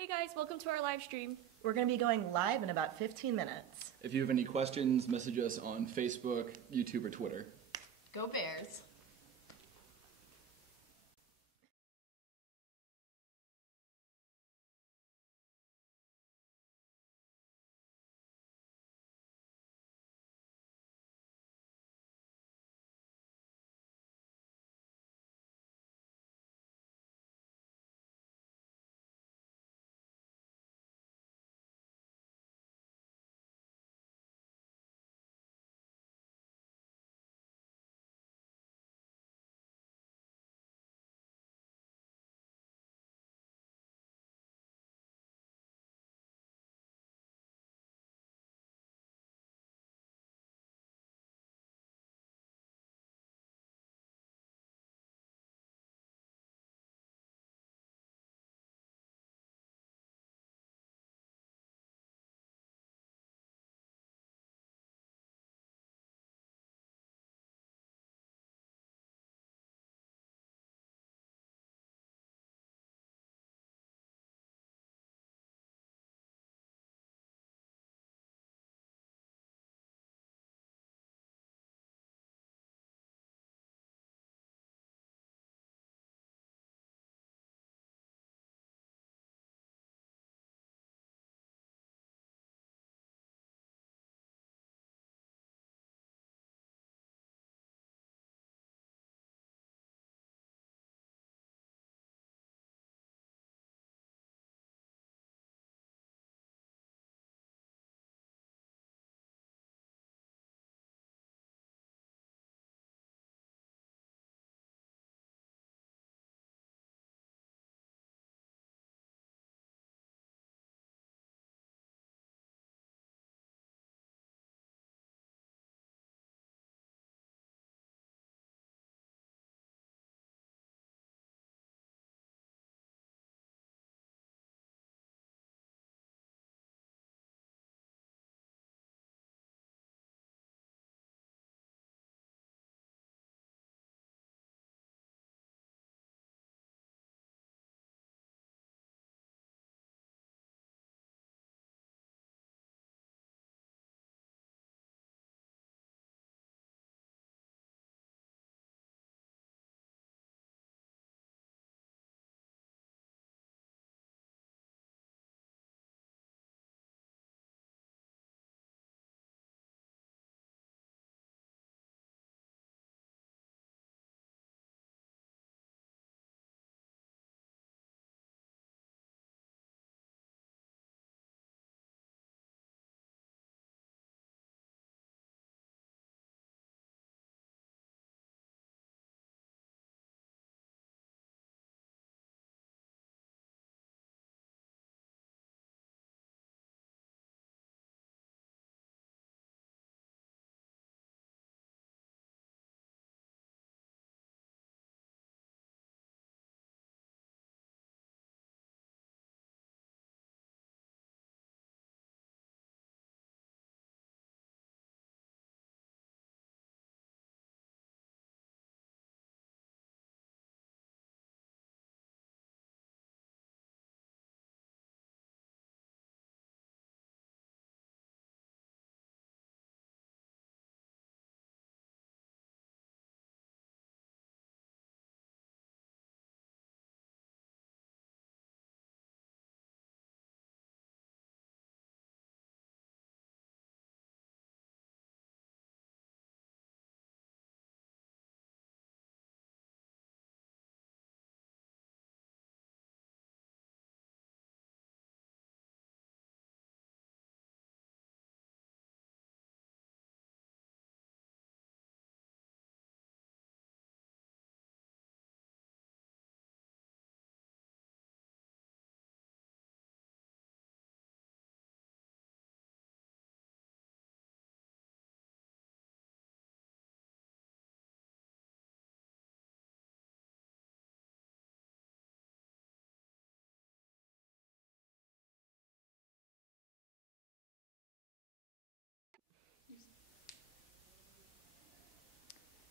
Hey guys, welcome to our live stream. We're going to be going live in about 15 minutes. If you have any questions, message us on Facebook, YouTube, or Twitter. Go Bears!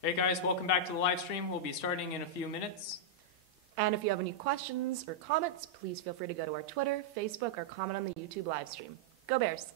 Hey guys, welcome back to the live stream. We'll be starting in a few minutes. And if you have any questions or comments, please feel free to go to our Twitter, Facebook, or comment on the YouTube live stream. Go Bears!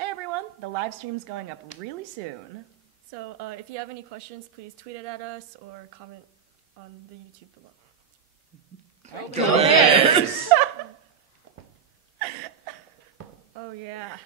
Hey everyone, the live stream's going up really soon. So if you have any questions, please tweet it at us or comment on the YouTube below. Go Bears! Oh yeah.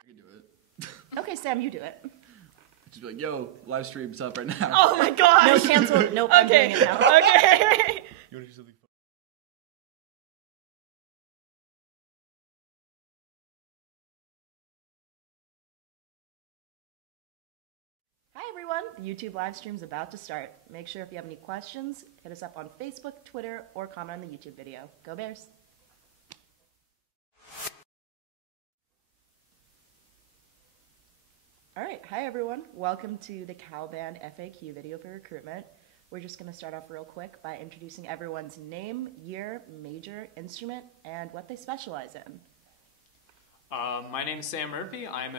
I can do it. Okay, Sam, you do it. Just be like, yo, live stream's up right now. Oh my gosh. No cancel. Nope, I'm doing it now. Okay. You want to do something fun? Hi everyone, the YouTube live stream's about to start. Make sure if you have any questions, hit us up on Facebook, Twitter, or comment on the YouTube video. Go Bears! All right, hi everyone. Welcome to the Caliban FAQ video for recruitment. We're just going to start off real quick by introducing everyone's name, year, major, instrument, and what they specialize in. My name is Sam Murphy. I'm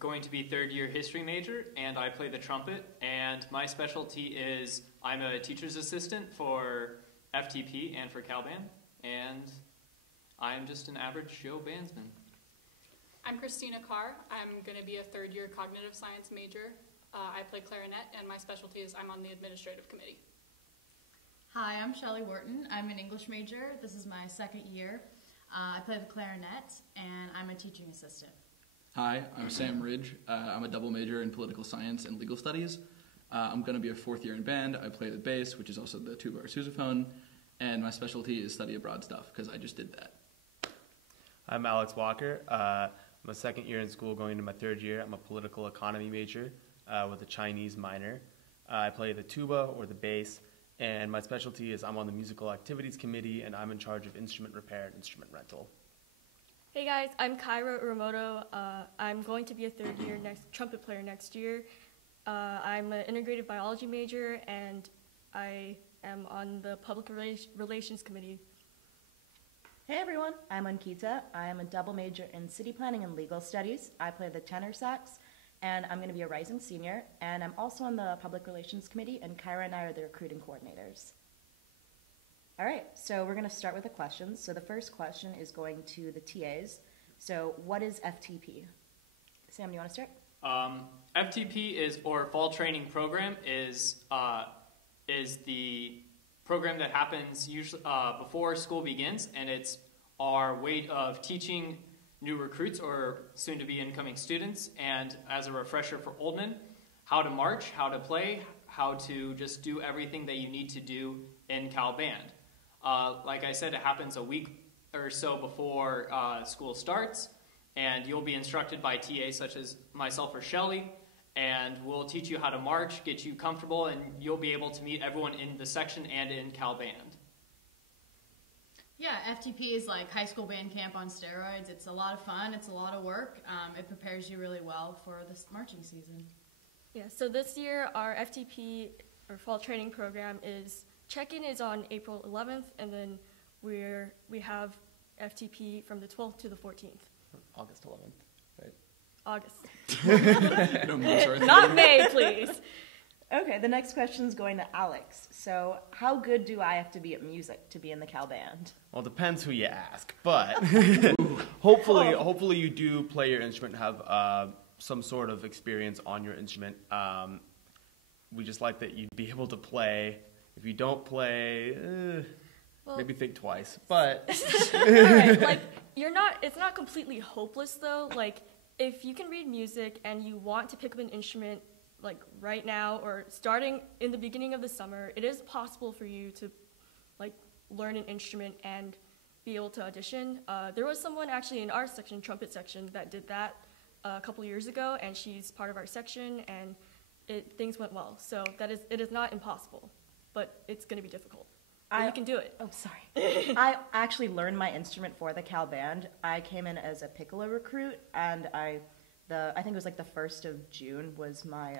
going to be third-year history major, and I play the trumpet. And my specialty is I'm a teacher's assistant for FTP and for Caliban, and I'm just an average Joe bandsman. I'm Christina Carr. I'm going to be a third-year cognitive science major. I play clarinet, and my specialty is I'm on the administrative committee. Hi, I'm Shelley Wharton. I'm an English major. This is my second year. I play the clarinet, and I'm a teaching assistant. Hi, I'm Sam Ridge. I'm a double major in political science and legal studies. I'm going to be a fourth year in band. I play the bass, which is also the tuba or sousaphone, and my specialty is study abroad stuff, because I just did that. I'm Alex Walker. I'm a second year in school going into my third year. I'm a political economy major with a Chinese minor. I play the tuba or the bass, and my specialty is I'm on the musical activities committee, and I'm in charge of instrument repair and instrument rental. Hey guys, I'm Kyra Uramoto. I'm going to be a third year trumpet player next year. I'm an integrated biology major, and I am on the public relations committee. Hey everyone, I'm Ankita. I am a double major in city planning and legal studies. I play the tenor sax, and I'm going to be a rising senior, and I'm also on the public relations committee, and Kyra and I are the recruiting coordinators. All right, so we're going to start with the questions. So the first question is going to the TAs. So what is FTP? Sam, do you want to start? FTP or Fall Training Program, is the program that happens usually before school begins, and it's our way of teaching new recruits or soon-to-be incoming students, and as a refresher for Oldman, how to march, how to play, how to just do everything that you need to do in Cal Band. Like I said, it happens a week or so before school starts, and you'll be instructed by TAs such as myself or Shelley, and we'll teach you how to march, get you comfortable, and you'll be able to meet everyone in the section and in Cal Band. Yeah, FTP is like high school band camp on steroids. It's a lot of fun. It's a lot of work. It prepares you really well for this marching season. Yeah, so this year our FTP, or Fall Training Program, check-in is on April 11th, and then we have FTP from the 12th to the 14th. August 11th, right? August. No more, sorry. Not May, please. Okay, the next question is going to Alex. So how good do I have to be at music to be in the Cal Band? Well, it depends who you ask, but hopefully you do play your instrument and have some sort of experience on your instrument. We just like that you'd be able to play. If you don't play, maybe think twice. But all right, like it's not completely hopeless though. Like if you can read music and you want to pick up an instrument like right now or starting in the beginning of the summer, it is possible for you to like learn an instrument and be able to audition. There was someone actually in our section, trumpet section, that did that a couple years ago, and she's part of our section, and things went well. So it is not impossible, but it's going to be difficult. But you can do it. Oh, sorry. I actually learned my instrument for the Cal Band. I came in as a piccolo recruit, and I think it was like the 1st of June was my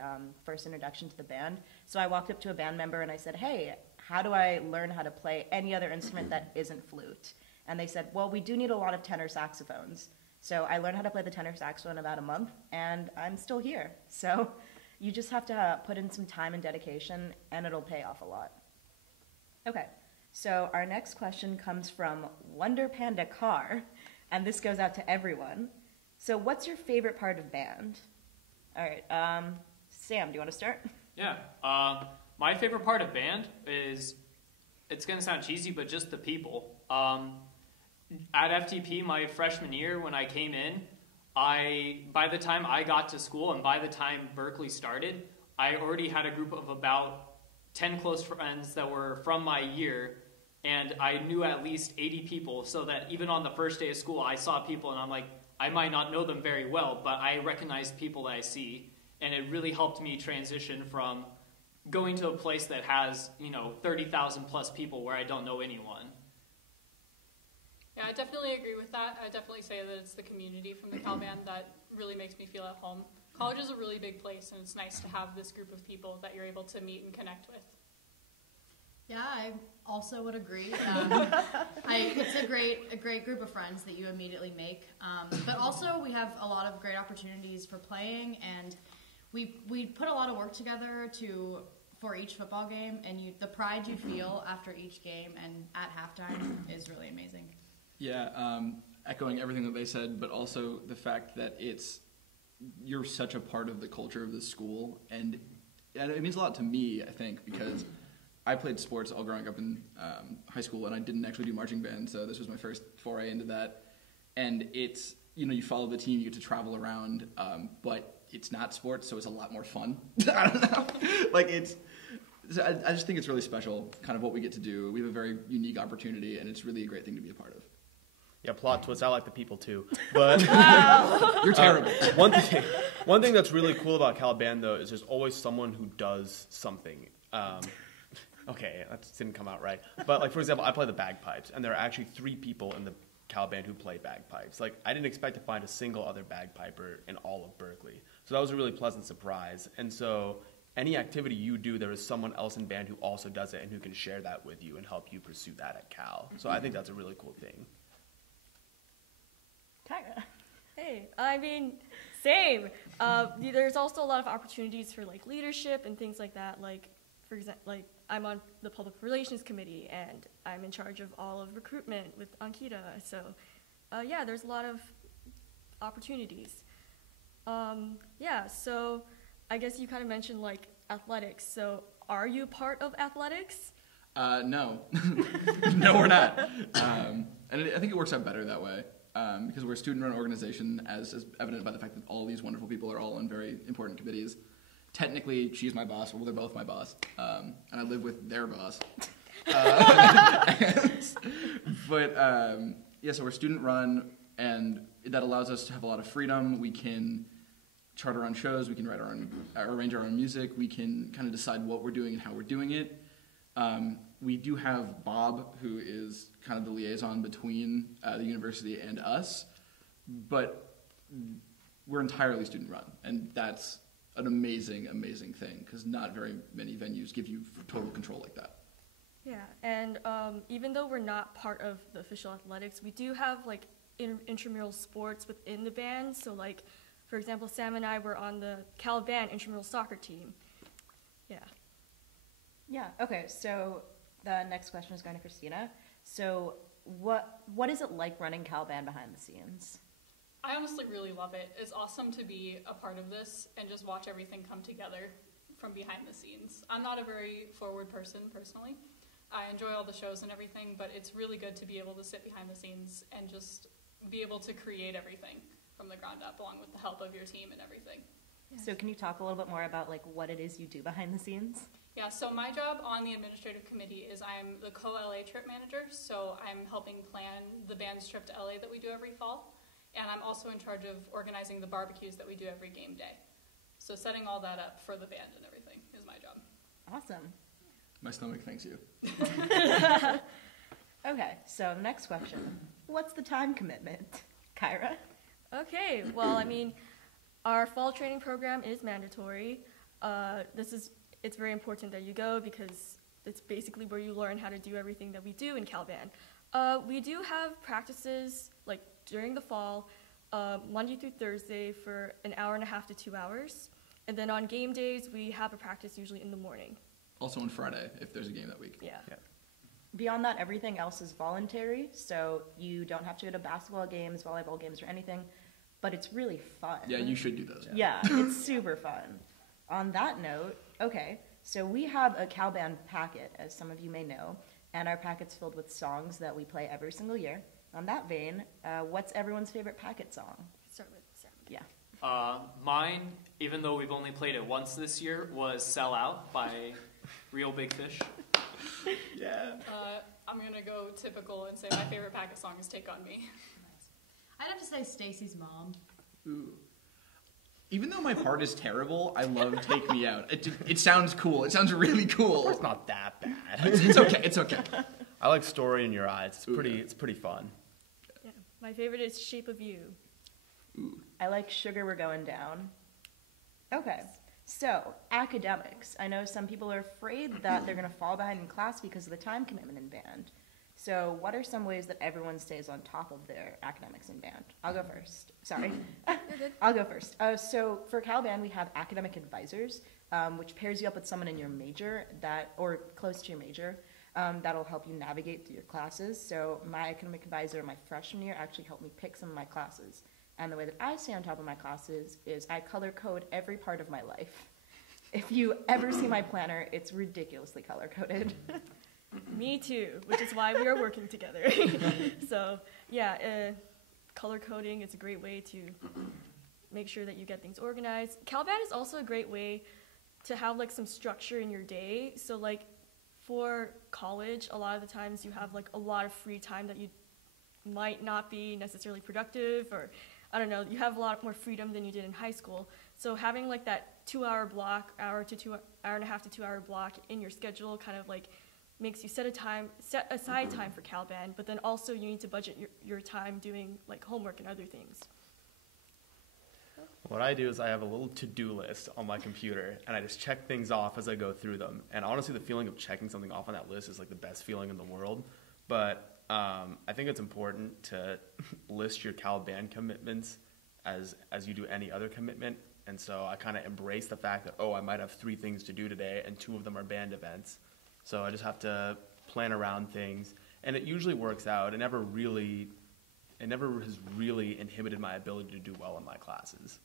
first introduction to the band. So I walked up to a band member and I said, hey, how do I learn how to play any other instrument that isn't flute? And they said, well, we do need a lot of tenor saxophones. So I learned how to play the tenor saxophone in about a month, and I'm still here. So you just have to put in some time and dedication, and it'll pay off a lot. Okay, so our next question comes from Wonder Panda Car, and this goes out to everyone. So what's your favorite part of band? All right, Sam, do you want to start? Yeah, my favorite part of band is, it's going to sound cheesy, but just the people. At FTP, my freshman year, when I came in, by the time I got to school and by the time Berkeley started, I already had a group of about 10 close friends that were from my year, and I knew at least 80 people, so that even on the first day of school, I saw people and I'm like, I might not know them very well, but I recognize people that I see, and it really helped me transition from going to a place that has, 30,000 plus people where I don't know anyone. Yeah, I definitely agree with that. I definitely say that it's the community from the Cal Band that really makes me feel at home. College is a really big place, and it's nice to have this group of people that you're able to meet and connect with. Yeah, I also would agree. It's a great group of friends that you immediately make. But also, we have a lot of great opportunities for playing, and we put a lot of work together for each football game, and the pride you feel after each game and at halftime is really amazing. Yeah, echoing everything that they said, but also the fact that you're such a part of the culture of the school, and it means a lot to me, I think, because I played sports all growing up in high school, and I didn't actually do marching band, so this was my first foray into that. And it's, you follow the team, you get to travel around, but it's not sports, so it's a lot more fun. I don't know. I just think it's really special, kind of what we get to do. We have a very unique opportunity, and it's really a great thing to be a part of. Yeah, plot twist. I like the people too, but You're terrible. One thing that's really cool about Caliban though is there's always someone who does something. Okay, that didn't come out right. But like for example, I play the bagpipes, and there are actually 3 people in the Caliban who play bagpipes. Like I didn't expect to find a single other bagpiper in all of Berkeley, so that was a really pleasant surprise. And so any activity you do, there is someone else in band who also does it and who can share that with you and help you pursue that at Cal. So I think that's a really cool thing. Tyra. Hey, I mean, same. There's also a lot of opportunities for like leadership and things like that. Like, for example, like I'm on the public relations committee, and I'm in charge of all of recruitment with Ankita. So, yeah, there's a lot of opportunities. Yeah, so I guess you kind of mentioned like athletics. So, are you part of athletics? No. No, we're not. And I think it works out better that way. Because we're a student-run organization, as is evident by the fact that all these wonderful people are all on very important committees. Technically, she's my boss, well, they're both my boss, and I live with their boss. Yeah, so we're student-run, and that allows us to have a lot of freedom. We can chart our own shows, we can arrange our own music, we can kind of decide what we're doing and how we're doing it. We do have Bob, who is kind of the liaison between the university and us, but we're entirely student-run, and that's an amazing, amazing thing, because not very many venues give you total control like that. Yeah, and even though we're not part of the official athletics, we do have like intramural sports within the band. So like, for example, Sam and I were on the Caliban intramural soccer team. Yeah. Yeah, okay, so the next question is going to Christina. So what is it like running Caliban behind the scenes? I honestly really love it. It's awesome to be a part of this and just watch everything come together from behind the scenes. I'm not a very forward person personally. I enjoy all the shows and everything, but it's really good to be able to sit behind the scenes and just be able to create everything from the ground up along with the help of your team and everything. Yeah. So can you talk a little bit more about like what it is you do behind the scenes? Yeah, so my job on the administrative committee is I'm the co-LA trip manager, so I'm helping plan the band's trip to LA that we do every fall, and I'm also in charge of organizing the barbecues that we do every game day. So setting all that up for the band and everything is my job. Awesome. My stomach thanks you. Okay, so next question. What's the time commitment? Kyra? Okay, well, I mean, our fall training program is mandatory. It's very important that you go because it's basically where you learn how to do everything that we do in Caliban. We do have practices like during the fall, Monday through Thursday for an hour and a half to 2 hours. And then on game days, we have a practice usually in the morning. Also on Friday, if there's a game that week. Yeah. Beyond that, everything else is voluntary, so you don't have to go to basketball games, volleyball games, or anything, but it's really fun. Yeah, you should do those. Yeah, it's super fun. On that note, okay, so we have a Caliban packet, as some of you may know, and our packet's filled with songs that we play every single year. On that vein, what's everyone's favorite packet song? Start with Sam. Yeah. Mine, even though we've only played it once this year, was Sell Out by Real Big Fish. Yeah. I'm going to go typical and say my favorite packet song is Take On Me. I'd have to say Stacy's Mom. Ooh. Even though my part is terrible, I love Take Me Out. It sounds cool. It sounds really cool. It's not that bad. It's okay. It's okay. I like Story in Your Eyes. It's Ooh, pretty. yeah. It's pretty fun. Yeah. My favorite is Shape of You. Ooh. I like Sugar We're Going Down. Okay, So, academics. I know some people are afraid that they're going to fall behind in class because of the time commitment in band. So, what are some ways that everyone stays on top of their academics in band? I'll go first. Sorry. I'll go first. So, for Caliban, we have academic advisors, which pairs you up with someone in your major or close to your major. That'll help you navigate through your classes. So, my academic advisor my freshman year actually helped me pick some of my classes. And the way that I stay on top of my classes is I color code every part of my life. If you ever see my planner, it's ridiculously color coded. Me too, which is why we are working together. So, yeah, color coding is a great way to make sure that you get things organized. Caliban is also a great way to have like some structure in your day. So like for college, a lot of the times you have like a lot of free time that you might not be necessarily productive, or I don't know, you have a lot more freedom than you did in high school. So having like that 2-hour block, hour and a half to 2 hour block in your schedule kind of like makes you set aside time for Caliban, but then also you need to budget your time doing like homework and other things. What I do is I have a little to-do list on my computer, and I just check things off as I go through them. And honestly, the feeling of checking something off on that list is like the best feeling in the world. But I think it's important to list your Caliban commitments as you do any other commitment. And so I kind of embrace the fact that, I might have 3 things to do today, and 2 of them are band events. So I just have to plan around things, and it usually works out. It never has really inhibited my ability to do well in my classes.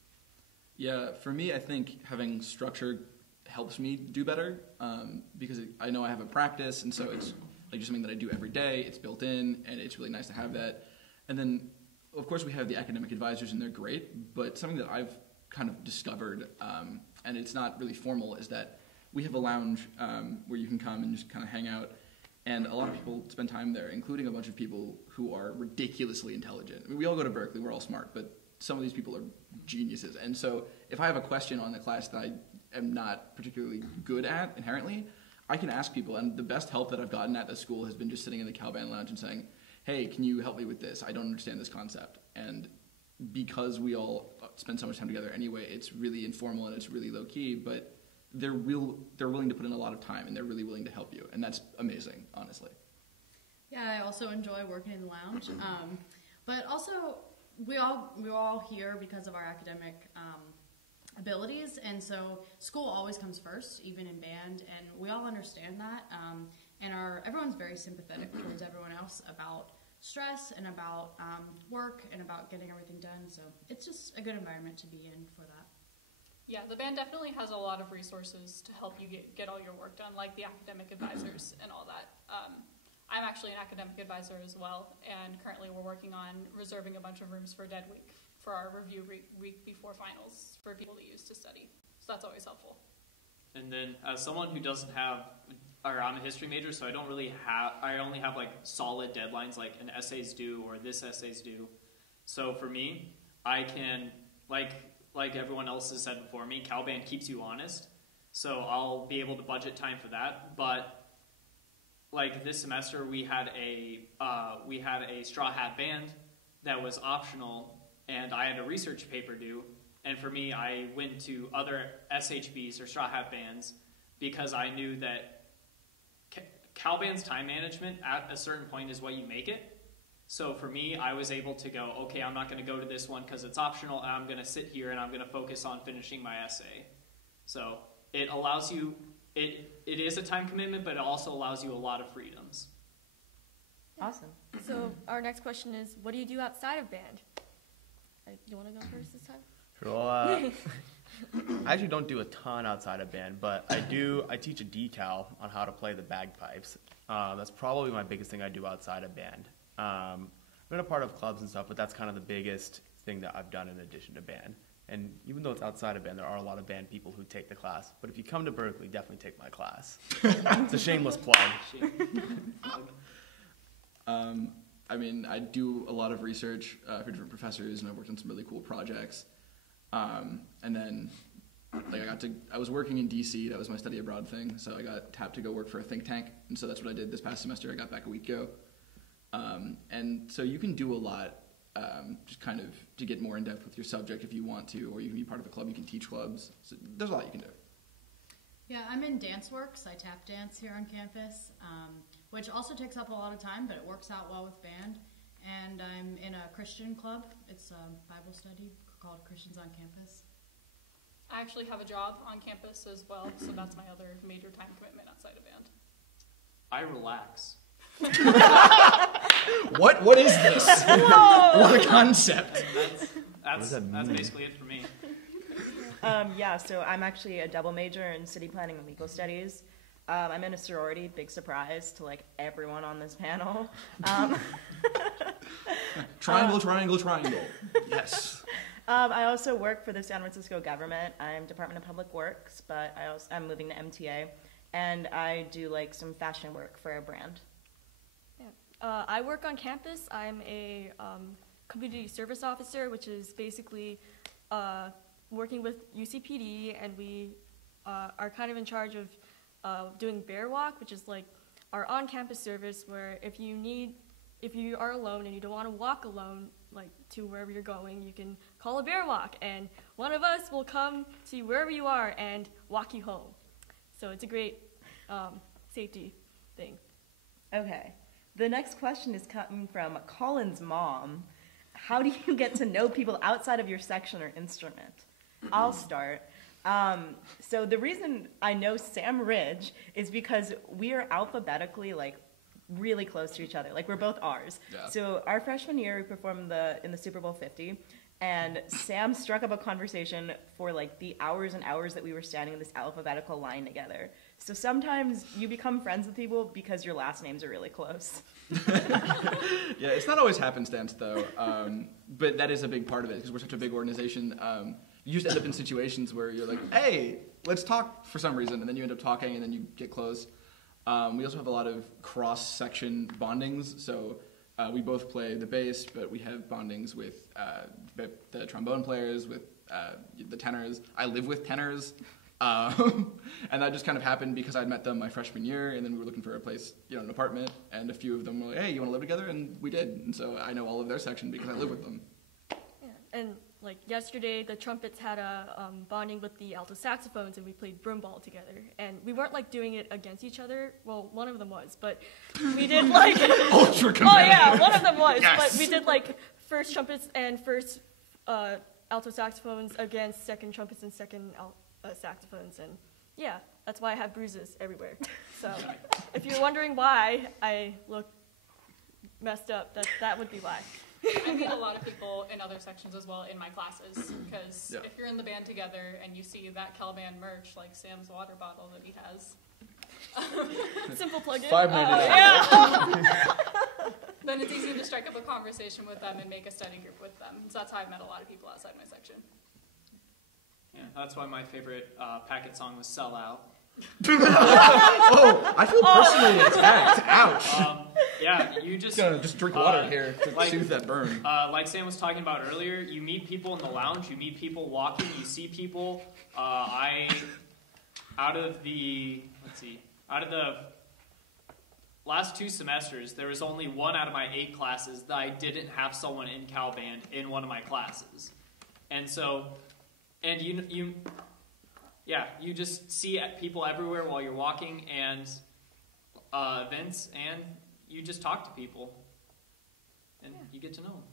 Yeah, for me, I think having structure helps me do better because I know I have a practice, and so it's like just something that I do every day. It's built in, and it's really nice to have that. And then, of course, we have the academic advisors, and they're great, but something that I've kind of discovered, and it's not really formal, is that we have a lounge where you can come and just kind of hang out, and a lot of people spend time there, including a bunch of people who are ridiculously intelligent. I mean, we all go to Berkeley, we're all smart, but some of these people are geniuses. And so if I have a question on the class that I am not particularly good at inherently, I can ask people, and the best help that I've gotten at the school has been just sitting in the Caliban lounge and saying, hey, can you help me with this? I don't understand this concept. And because we all spend so much time together anyway, it's really informal and it's really low-key, but they're willing to put in a lot of time, and they're really willing to help you, and that's amazing, honestly. Yeah, I also enjoy working in the lounge, but also we're all here because of our academic abilities, and so school always comes first, even in band, and we all understand that, and everyone's very sympathetic towards everyone else about stress and about work and about getting everything done, so it's just a good environment to be in for that. Yeah, the band definitely has a lot of resources to help you get all your work done, like the academic advisors and all that. I'm actually an academic advisor as well, and currently we're working on reserving a bunch of rooms for Dead Week for our review week before finals for people to use to study. So that's always helpful. And then as someone who doesn't have, or I'm a history major, so I only have like solid deadlines like an essay's due or this essay's due. So for me, I can, like everyone else has said before me, Caliban keeps you honest. So I'll be able to budget time for that. But like this semester, we had a straw hat band that was optional, and I had a research paper due. And for me, I went to other SHBs or straw hat bands because I knew that Caliban's time management at a certain point is what you make it. So for me, I was able to go, okay, I'm not going to go to this one because it's optional, and I'm going to sit here and I'm going to focus on finishing my essay. So it allows you, it is a time commitment, but it also allows you a lot of freedoms. Awesome. So our next question is, what do you do outside of band? You want to go first this time? Sure. Well, I actually don't do a ton outside of band, but I teach a decal on how to play the bagpipes. That's probably my biggest thing I do outside of band. I've been a part of clubs and stuff, but that's kind of the biggest thing that I've done in addition to band. And even though it's outside of band, there are a lot of band people who take the class. But if you come to Berkeley, definitely take my class. It's a shameless plug. I mean, I do a lot of research for different professors, and I've worked on some really cool projects. And then, I was working in DC. That was my study abroad thing. So I got tapped to go work for a think tank, and so that's what I did this past semester. I got back a week ago. And so you can do a lot just kind of to get more in depth with your subject if you want to, or you can be part of a club, you can teach clubs. So there's a lot you can do. Yeah, I'm in Dance Works. I tap dance here on campus, which also takes up a lot of time, but it works out well with band. And I'm in a Christian club. It's a Bible study called Christians on Campus. I actually have a job on campus as well, so that's my other major time commitment outside of band. I relax. What is this? What a concept. That's basically it for me. Yeah, so I'm actually a double major in city planning and legal studies. I'm in a sorority, big surprise to like everyone on this panel. Triangle, triangle, triangle. Yes. I also work for the San Francisco government. I'm Department of Public Works, but I'm moving to MTA, and I do like some fashion work for a brand. Yeah. I work on campus. I'm a community service officer, which is basically working with UCPD, and we are kind of in charge of doing Bear Walk, which is like our on-campus service where if you are alone and you don't want to walk alone, like to wherever you're going, you can call a Bear Walk, and one of us will come to wherever you are and walk you home. So it's a great safety thing. Okay. The next question is coming from Colin's mom. How do you get to know people outside of your section or instrument? I'll start. So the reason I know Sam Ridge is because we are alphabetically like really close to each other. Like we're both R's. Yeah. So our freshman year we performed in the Super Bowl 50, and Sam struck up a conversation for like the hours and hours that we were standing in this alphabetical line together. So sometimes you become friends with people because your last names are really close. Yeah, it's not always happenstance though, but that is a big part of it because we're such a big organization. You just end up in situations where you're like, hey, let's talk for some reason, and then you end up talking, and then you get close. We also have a lot of cross-section bondings, so we both play the bass, but we have bondings with the trombone players, with the tenors. I live with tenors, and that just kind of happened because I'd met them my freshman year, and then we were looking for a place, an apartment, and a few of them were like, hey, you want to live together? And we did, and so I know all of their section because I live with them. Yeah, and like yesterday, the trumpets had a bonding with the alto saxophones, and we played broom ball together. And we weren't like doing it against each other. Well, one of them was, but we did like ultra competitive. Oh yeah, one of them was. Yes. But we did like first trumpets and first alto saxophones against second trumpets and second saxophones, and yeah, that's why I have bruises everywhere. So if you're wondering why I look messed up, that would be why. I meet a lot of people in other sections as well in my classes, because if you're in the band together and you see that Caliban merch, like Sam's water bottle that he has. Simple plug-in. Then it's easy to strike up a conversation with them and make a study group with them. So that's how I've met a lot of people outside my section. Yeah, that's why my favorite Packet song was Sell Out. Oh, I feel personally attacked. Ouch. Yeah, you just drink water here to soothe that burn. Like Sam was talking about earlier, you meet people in the lounge, you meet people walking, you see people. Out of the last 2 semesters, there was only 1 out of my 8 classes that I didn't have someone in Caliban in one of my classes, and so, and you just see people everywhere while you're walking and events, and you just talk to people, and you get to know them.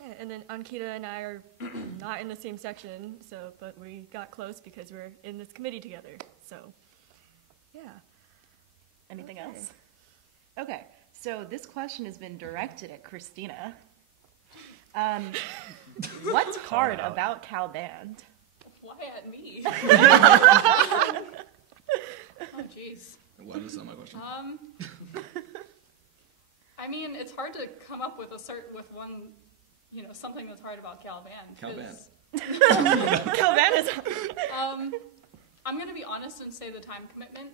Yeah, and then Ankita and I are not in the same section, but we got close because we're in this committee together. So, yeah. Anything else? Okay, so this question has been directed at Christina. What's hard about Cal Band? Why at me? Oh, jeez. Why is that my question? I mean, it's hard to come up with something that's hard about Caliban. Caliban. Caliban is hard. I'm going to be honest and say the time commitment,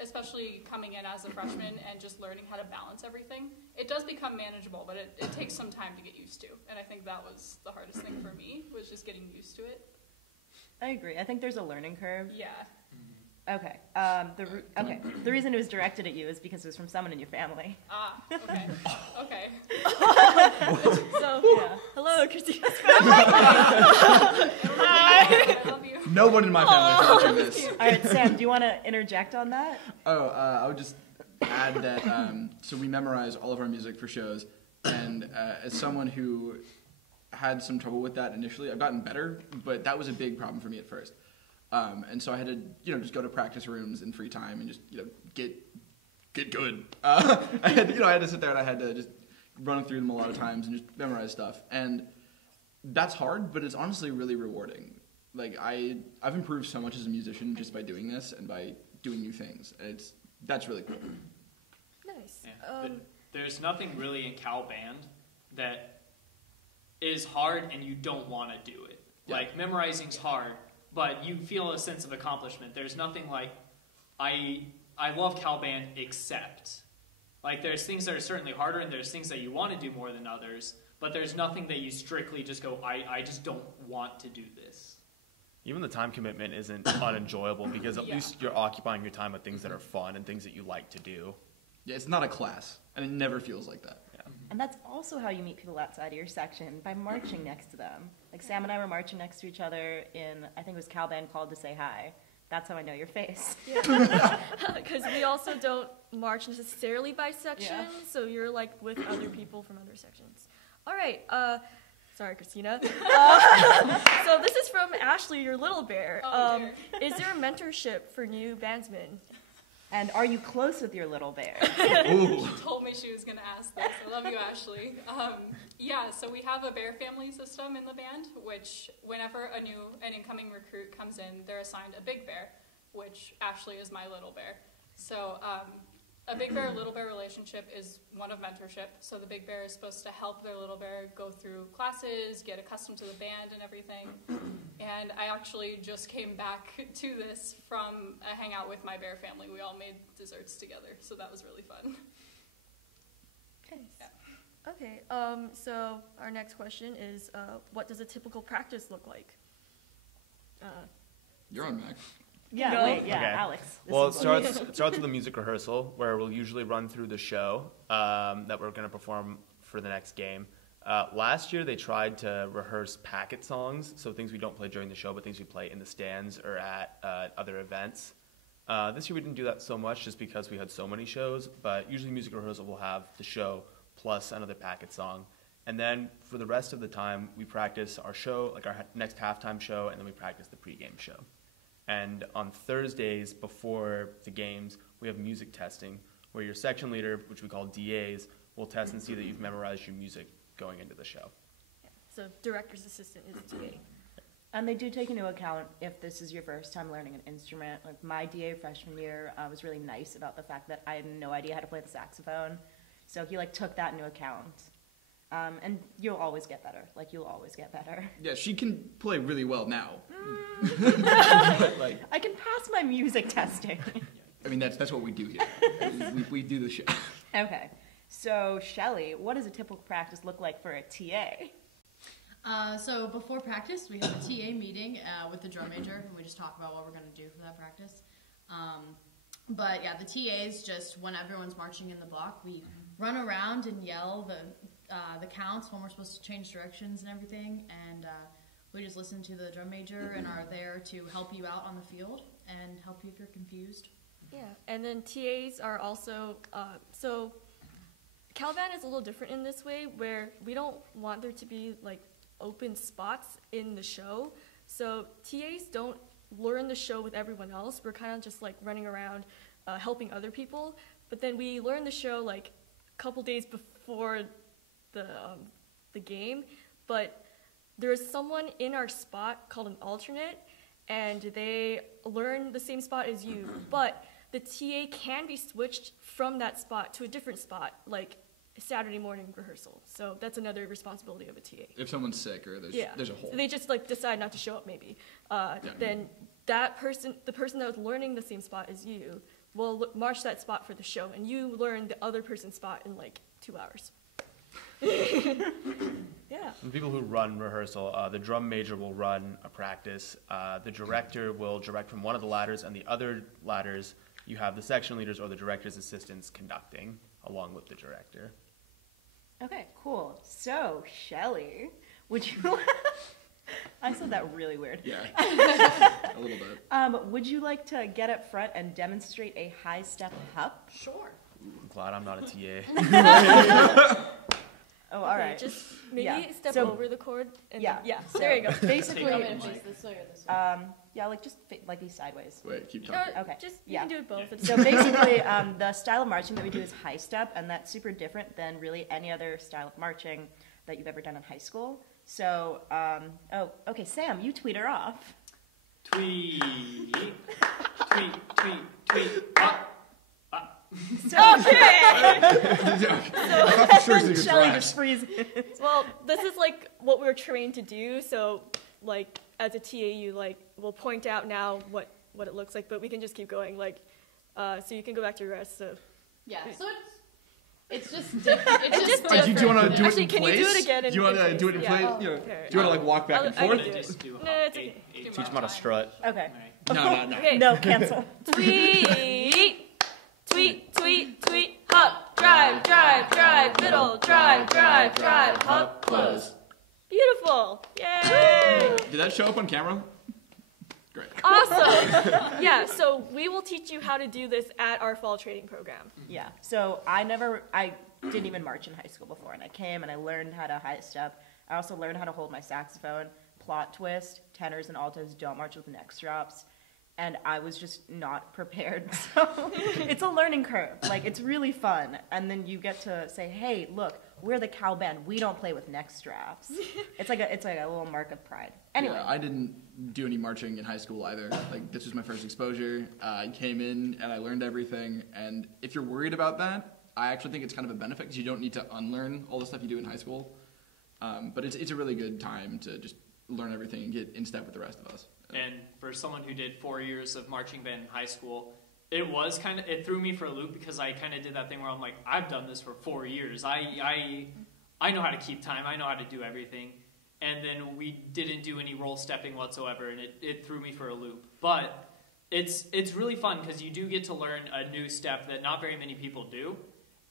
especially coming in as a freshman and just learning how to balance everything. It does become manageable, but it takes some time to get used to. And I think that was the hardest thing for me, was just getting used to it. I agree. I think there's a learning curve. Yeah. Okay. The reason it was directed at you is because it was from someone in your family. Ah, okay. Okay. So, Yeah. hello, Christina. I love you. No one in my family is watching this. All right, Sam, do you want to interject on that? I would just add that, so we memorize all of our music for shows, and as someone who had some trouble with that initially, I've gotten better, but that was a big problem for me at first. And so I had to, just go to practice rooms in free time and just, get good. I had to sit there and I had to just run through them a lot of times and just memorize stuff. And that's hard, but it's honestly really rewarding. Like, I've improved so much as a musician just by doing this and by doing new things. That's really cool. Nice. Yeah. There's nothing really in Cal Band that is hard and you don't want to do it. Yeah. Like, memorizing's hard, but you feel a sense of accomplishment. There's nothing like, I love Cal Band except. Like, there's things that are certainly harder and there's things that you want to do more than others, but there's nothing that you strictly just go, I just don't want to do this. Even the time commitment isn't unenjoyable because at least you're occupying your time with things that are fun and things that you like to do. Yeah, it's not a class, and it never feels like that. Yeah. And that's also how you meet people outside of your section, by marching next to them. Like, Sam and I were marching next to each other in, I think it was Cal Band Called to Say Hi. That's how I know your face. Yeah, because we also don't march necessarily by section, Yeah. so you're like with other people from other sections. All right, sorry, Christina. So this is from Ashley, your little bear. Oh, dear. Is there a mentorship for new bandsmen? And are you close with your little bear? Ooh. She told me she was going to ask this. I love you, Ashley. So we have a bear family system in the band, which whenever an incoming recruit comes in, they're assigned a big bear, which Ashley is my little bear. So a big bear, little bear relationship is one of mentorship. So the big bear is supposed to help their little bear go through classes, get accustomed to the band and everything. And I actually just came back to this from a hangout with my bear family. We all made desserts together, so that was really fun. Nice. Okay, so our next question is, what does a typical practice look like? You're on, Mac. Yeah, No. wait, yeah, Okay. Alex. this Well, it is starts with the music rehearsal, where we'll usually run through the show that we're going to perform for the next game. Last year, they tried to rehearse packet songs, so things we don't play during the show, but things we play in the stands or at other events. This year, we didn't do that so much just because we had so many shows, but usually music rehearsal will have the show plus another packet song. And then for the rest of the time, we practice our show, like our next halftime show, and then we practice the pregame show. And on Thursdays before the games, we have music testing, where your section leader, which we call DAs, will test and see that you've memorized your music going into the show. So director's assistant is DA. And they do take into account if this is your first time learning an instrument. Like, my DA freshman year was really nice about the fact that I had no idea how to play the saxophone. So he took that into account. And you'll always get better. You'll always get better. Yeah, she can play really well now. But, I can pass my music testing. I mean, that's what we do here. we do the show. Okay. So, Shelly, what does a typical practice look like for a TA? So before practice, we have a TA meeting with the drum major, and we just talk about what we're going to do for that practice. But yeah, the TAs, just when everyone's marching in the block, we run around and yell the counts when we're supposed to change directions and everything, and we just listen to the drum major and are there to help you out on the field and help you if you're confused. Yeah, and then TAs are also, so Caliban is a little different in this way, where we don't want there to be open spots in the show. So TAs don't learn the show with everyone else. We're kind of just running around helping other people. But then we learn the show a couple days before the game. But there's someone in our spot called an alternate, and they learn the same spot as you. But the TA can be switched from that spot to a different spot, Saturday morning rehearsal. So that's another responsibility of a TA. If someone's sick or there's a hole. So they just decide not to show up maybe. Then that person, the person that was learning the same spot as you, will march that spot for the show, and you learn the other person's spot in 2 hours. Yeah. And people who run rehearsal, the drum major will run a practice. The director will direct from one of the ladders, and the other ladders, you have the section leaders or the director's assistants conducting along with the director. Okay, cool. So, Shelly, would you... I said that really weird. Yeah, a little bit. Would you like to get up front and demonstrate a high step hop? Sure. I'm glad I'm not a TA. Oh, all right. Just maybe Yeah. step So- over the cord. And Yeah. Yeah. So There you go. Basically, Take I'm up gonna the face mic. this way or this way. yeah, like just like be sideways. Wait, keep No, talking. Okay. Just you Yeah. can do it both. It's So basically, the style of marching that we do is high step, and that's super different than really any other style of marching that you've ever done in high school. So, okay, Sam, you tweet her off. Tweet, tweet, tweet, tweet. Ah. So, I'm sure it's a good Shelly thrash. just freezes. Well, this is like what we're trained to do. So, like as a TA, you like will point out now what it looks like, but we can just keep going. Like, so you can go back to your rest. So, Yeah. So it's just different. It's just just different. Do you want to do it Actually, in can place? you do it again Do you want to in do it in place? place? Yeah. You know, Okay. do you want to like walk back and I forth? can do it. Just do No, it's okay. Teach them how to strut. Okay. No. Okay. No, cancel. Tweet, tweet, tweet, tweet, hop, drive, drive, drive, middle, drive, drive, drive, hop, close. Beautiful. Yay. Did that show up on camera? Great. Awesome. Yeah, so we will teach you how to do this at our fall training program. Yeah. So I didn't even march in high school before, and I came and I learned how to high step. I also learned how to hold my saxophone, plot twist, tenors and altos don't march with neck straps, and I was just not prepared. So it's a learning curve. Like, it's really fun, and then you get to say, hey, look, we're the Cal band. We don't play with neck straps. It's like a little mark of pride. Anyway. Yeah, I didn't do any marching in high school either. Like, this was my first exposure. I came in and I learned everything. And if you're worried about that, I actually think it's kind of a benefit because you don't need to unlearn all the stuff you do in high school. But it's a really good time to just learn everything and get in step with the rest of us. And for someone who did 4 years of marching band in high school, it threw me for a loop because I kind of did that thing where I'm like, I've done this for 4 years. I know how to keep time. I know how to do everything. And then we didn't do any roll stepping whatsoever, and it threw me for a loop. But it's really fun because you do get to learn a new step that not very many people do.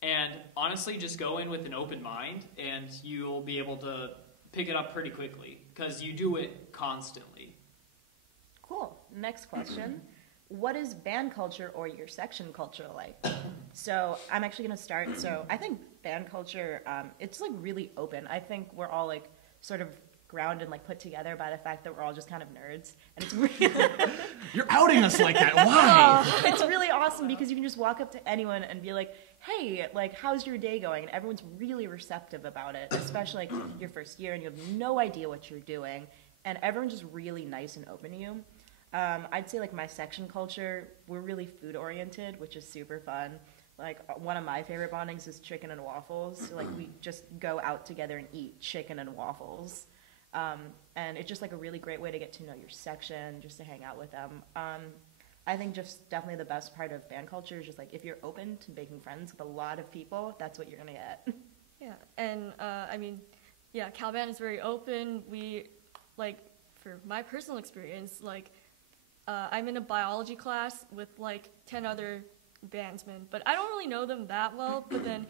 And honestly, just go in with an open mind, and you'll be able to pick it up pretty quickly because you do it constantly. Cool. Next question. What is band culture or your section culture like? So I'm actually going to start. So I think band culture, it's like really open. I think we're all like sort of grounded and like put together by the fact that we're all just kind of nerds. And it's really, You're outing us like that. Why? it's really awesome because you can just walk up to anyone and be like, hey, like, how's your day going? And everyone's really receptive about it, especially like your first year and you have no idea what you're doing. And everyone's just really nice and open to you. I'd say like my section culture, we're really food oriented, which is super fun. Like one of my favorite bondings is chicken and waffles. So, like we just go out together and eat chicken and waffles. And it's just like a really great way to get to know your section, just to hang out with them. I think just definitely the best part of band culture is just like if you're open to making friends with a lot of people, that's what you're gonna get. Yeah, and I mean, yeah, Caliban is very open. We, like, for my personal experience, like, I'm in a biology class with like 10 other bandsmen, but I don't really know them that well. But then,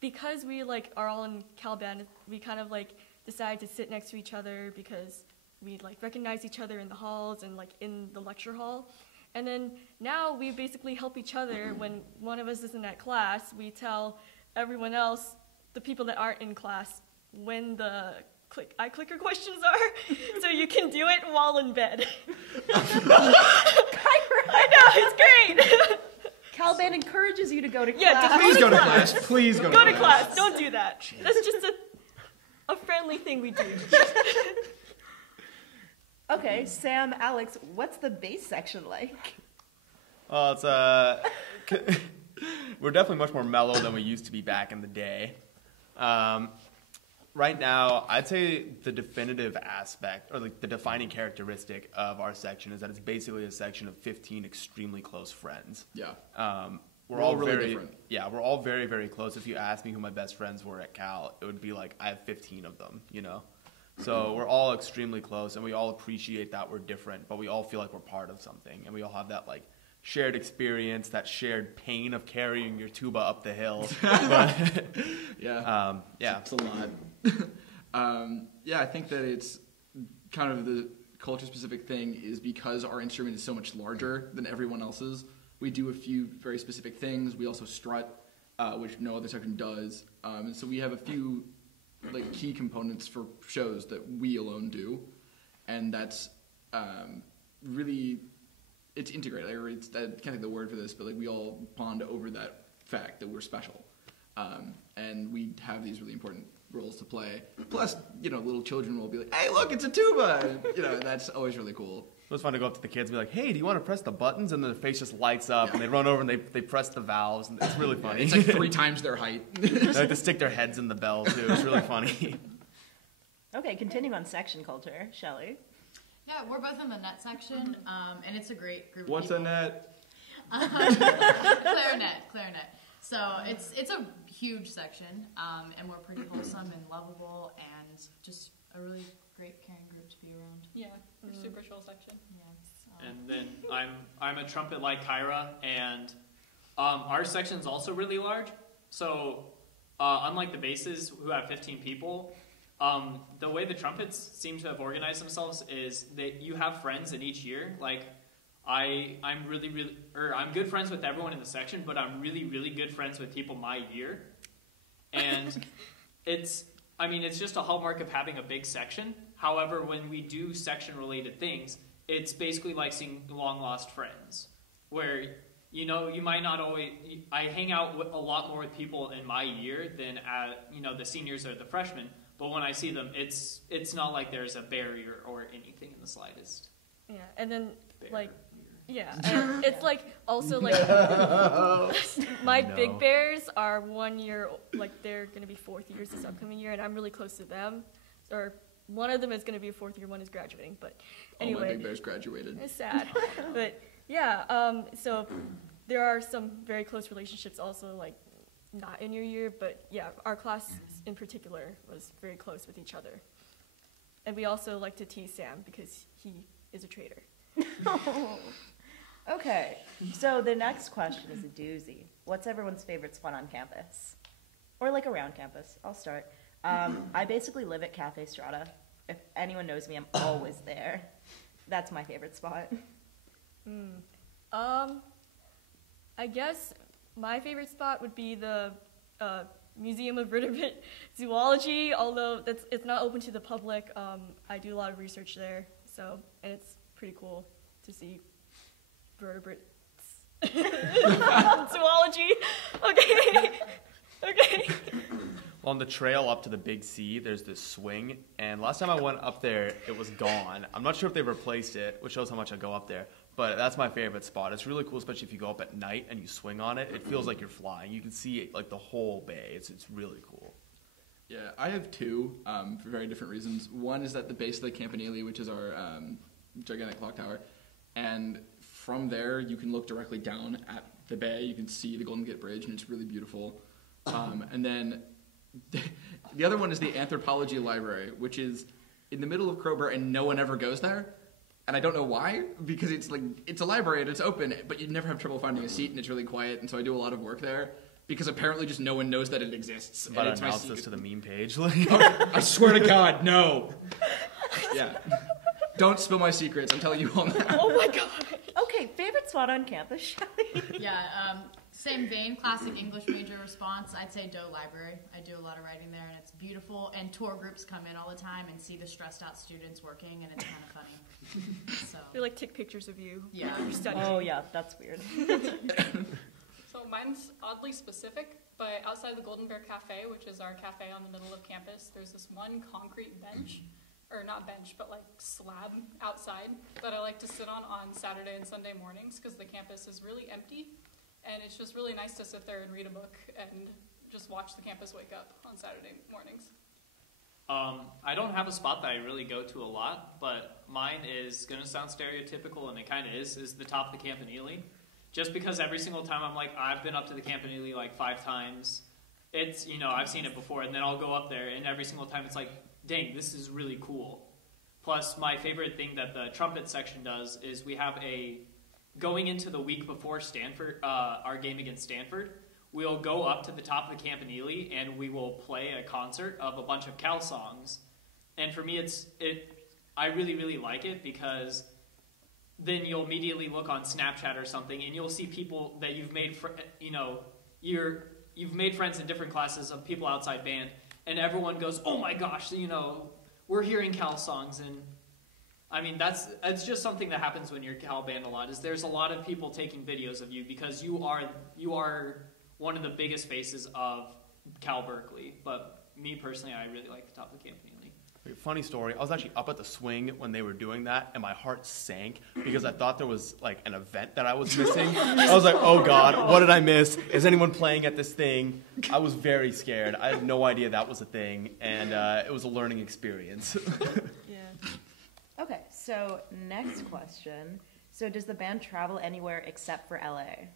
because we like are all in Caliban, we kind of like decide to sit next to each other because we like recognize each other in the halls and like in the lecture hall. And then now we basically help each other when one of us isn't at class. We tell everyone else, the people that aren't in class, when the iClicker questions are, so you can do it while in bed. I know, it's great. Caliban encourages you to go to class. Yeah, just Please go to class. Please go go to class. Don't do that. That's just a friendly thing we do. Okay, Sam, Alex, what's the bass section like? Well, it's we're definitely much more mellow than we used to be back in the day. Right now, I'd say the definitive aspect, or like the defining characteristic of our section is that it's basically a section of 15 extremely close friends. Yeah. We're all really different. Yeah, we're all very, very close. If you ask me who my best friends were at Cal, it would be like I have 15 of them, you know? So we're all extremely close, and we all appreciate that we're different, but we all feel like we're part of something, and we all have that like shared experience, that shared pain of carrying your tuba up the hill. But, yeah. Yeah. It's a lot. Yeah, I think that it's kind of the culture-specific thing is because our instrument is so much larger than everyone else's. We do a few very specific things. We also strut, which no other section does. And so we have a few like key components for shows that we alone do, and that's really it's integrated. Or it's, I can't think of the word for this, but like we all bond over that fact that we're special, and we have these really important roles to play. Plus, you know, little children will be like, "Hey, look, it's a tuba!" You know, and that's always really cool. It was fun to go up to the kids and be like, "Hey, do you want to press the buttons?" And then their face just lights up, and they run over and they press the valves, and it's really funny. It's like 3 times their height. They like to stick their heads in the bell too. It's really funny. Okay, continuing on section culture, Shelley. Yeah, we're both in the net section, and it's a great group What's of a people. net? Clarinet. So it's a huge section, and we're pretty wholesome and lovable, and just a really great, caring group to be around. Yeah, we're super chill section. Yeah. And then I'm a trumpet like Kyra, and our section's also really large. So unlike the basses who have 15 people, the way the trumpets seem to have organized themselves is that you have friends in each year. Like I'm good friends with everyone in the section, but I'm really, really good friends with people my year. And it's just a hallmark of having a big section. However, when we do section-related things, it's basically like seeing long-lost friends, where, you know, you might not always... I hang out with a lot more with people in my year than, the seniors or the freshmen, but when I see them, it's not like there's a barrier or anything in the slightest. Yeah, and then, like... Yeah, and it's like also like my big bears are 1 year, like they're gonna be 4th years this upcoming year, and I'm really close to them. Or one of them is gonna be a 4th year, one is graduating. But anyway, my big bears graduated. It's sad, but yeah. So there are some very close relationships also, like not in your year, but yeah, our class in particular was very close with each other, and we also like to tease Sam because he is a traitor. Okay, so the next question is a doozy. What's everyone's favorite spot on campus? Or like around campus? I'll start. I basically live at Cafe Strata. If anyone knows me, I'm always there. That's my favorite spot. I guess my favorite spot would be the Museum of Vertebrate Zoology, although it's not open to the public. I do a lot of research there, and it's pretty cool to see vertebrates. Zoology. Okay. Well, on the trail up to the Big C, there's this swing, and last time I went up there, it was gone. I'm not sure if they've replaced it, which shows how much I go up there, but that's my favorite spot. It's really cool, especially if you go up at night and you swing on it. It feels like you're flying. You can see like the whole bay. It's really cool. Yeah, I have 2 for very different reasons. One is at the base of the Campanile, which is our gigantic clock tower, and from there you can look directly down at the bay. You can see the Golden Gate Bridge, and it's really beautiful. And then the other one is the Anthropology Library, which is in the middle of Kroger, and no one ever goes there. And I don't know why, because it's a library and it's open, but you never have trouble finding a seat, and it's really quiet. And so I do a lot of work there because apparently just no one knows that it exists. But announce this to the meme page. I swear to God, no. Yeah. Don't spill my secrets. I'm telling you all now. Oh my God. Okay, favorite spot on campus, Shelley? Yeah, same vein, classic English major response. I'd say Doe Library. I do a lot of writing there, and it's beautiful. And tour groups come in all the time and see the stressed out students working, and it's kind of funny. So They like take pictures of you. Yeah. You're studying. Oh yeah, that's weird. So mine's oddly specific, but outside the Golden Bear Cafe, which is our cafe on the middle of campus, there's this one concrete bench, or not bench, but like slab outside that I like to sit on Saturday and Sunday mornings because the campus is really empty, and it's just really nice to sit there and read a book and just watch the campus wake up on Saturday mornings. I don't have a spot that I really go to a lot, but mine is going to sound stereotypical, and it kind of is the top of the Campanile. just because every single time I'm like, I've been up to the campanile like 5 times. It's, I've seen it before, and then I'll go up there, and every single time it's like, dang, this is really cool. Plus, my favorite thing that the trumpet section does is we have going into the week before Stanford, our game against Stanford, we'll go up to the top of the campanile, and we will play a concert of a bunch of Cal songs. And for me, I really, really like it, because then you'll immediately look on Snapchat or something, and you'll see people that you've made, you've made friends in different classes of people outside band, and everyone goes, oh my gosh, we're hearing Cal songs. And I mean, it's just something that happens when you're Cal band a lot, is there's a lot of people taking videos of you, because you are one of the biggest faces of Cal Berkeley. But me personally, I really like the top of the campanile. Funny story, I was actually up at the swing when they were doing that, and my heart sank because I thought there was like an event that I was missing. I was like, oh God, what did I miss? Is anyone playing at this thing? I was very scared. I had no idea that was a thing, and it was a learning experience. Yeah. Okay, so next question. So does the band travel anywhere except for LA?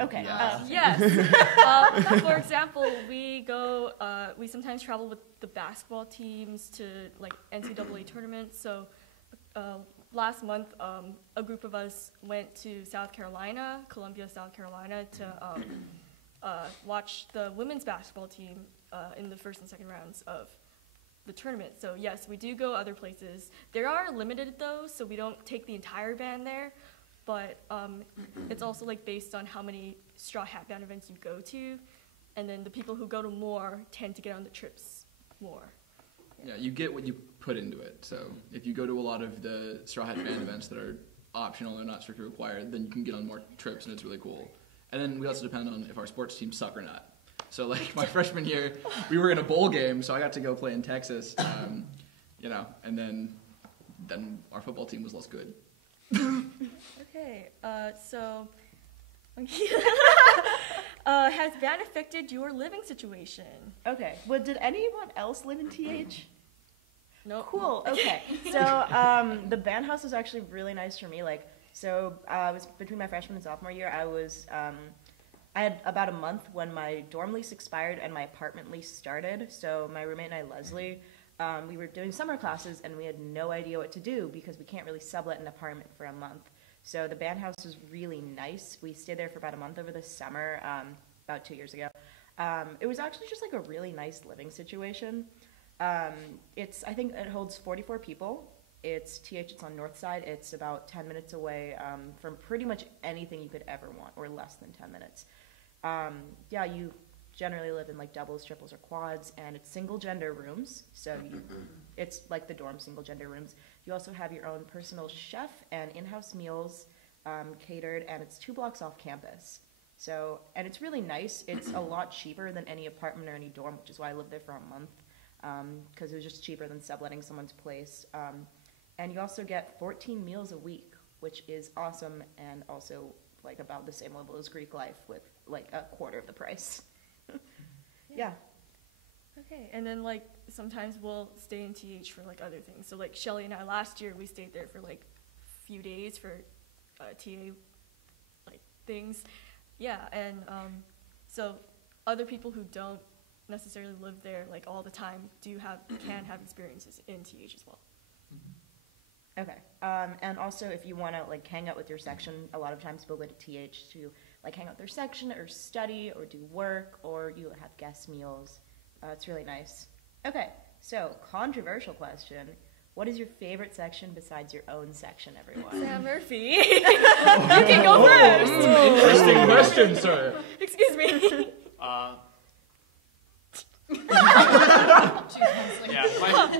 Okay. Yeah. Yes. For example, we sometimes travel with the basketball teams to like NCAA tournaments. So last month, a group of us went to South Carolina, Columbia, South Carolina, to watch the women's basketball team in the first and second rounds of the tournament. So yes, we do go other places. There are limited though, so we don't take the entire band there. But it's also like based on how many Straw Hat Band events you go to, and then the people who go to more tend to get on the trips more. Yeah, you get what you put into it. So if you go to a lot of the Straw Hat Band events that are optional or not strictly required, then you can get on more trips, and it's really cool. And then we also depend on if our sports teams suck or not. So like my freshman year, we were in a bowl game, so I got to go play in Texas, and then our football team was less good. Okay, so has band affected your living situation? Okay, well, did anyone else live in TH? No. Cool, okay. So the band house was actually really nice for me. So I was between my freshman and sophomore year, I had about a month when my dorm lease expired and my apartment lease started. So my roommate and I, Leslie, we were doing summer classes, and we had no idea what to do because we can't really sublet an apartment for a month. So the band house was really nice. We stayed there for about a month over the summer, about 2 years ago. It was actually just like a really nice living situation. I think it holds 44 people. It's on North Side. It's about 10 minutes away from pretty much anything you could ever want, or less than 10 minutes. You generally live in like doubles, triples, or quads, and it's single gender rooms. So it's like the dorm single gender rooms. You also have your own personal chef and in-house meals catered, and it's 2 blocks off campus. So, and it's really nice. It's a lot cheaper than any apartment or any dorm, which is why I lived there for a month, because it was just cheaper than subletting someone's place. And you also get 14 meals a week, which is awesome, and also like about the same level as Greek life with like a quarter of the price. Yeah. Okay, and then like sometimes we'll stay in TH for like other things. So like Shelly and I last year, we stayed there for like a few days for TA like things. Yeah, and so other people who don't necessarily live there like all the time can have experiences in TH as well. Okay, and also if you want to like hang out with your section, a lot of times people go to TH to like hang out with their section or study or do work, or you have guest meals. It's really nice. Okay, so controversial question. What is your favorite section besides your own section, everyone? Sam Murphy. You can go first. Interesting question, sir. Excuse me.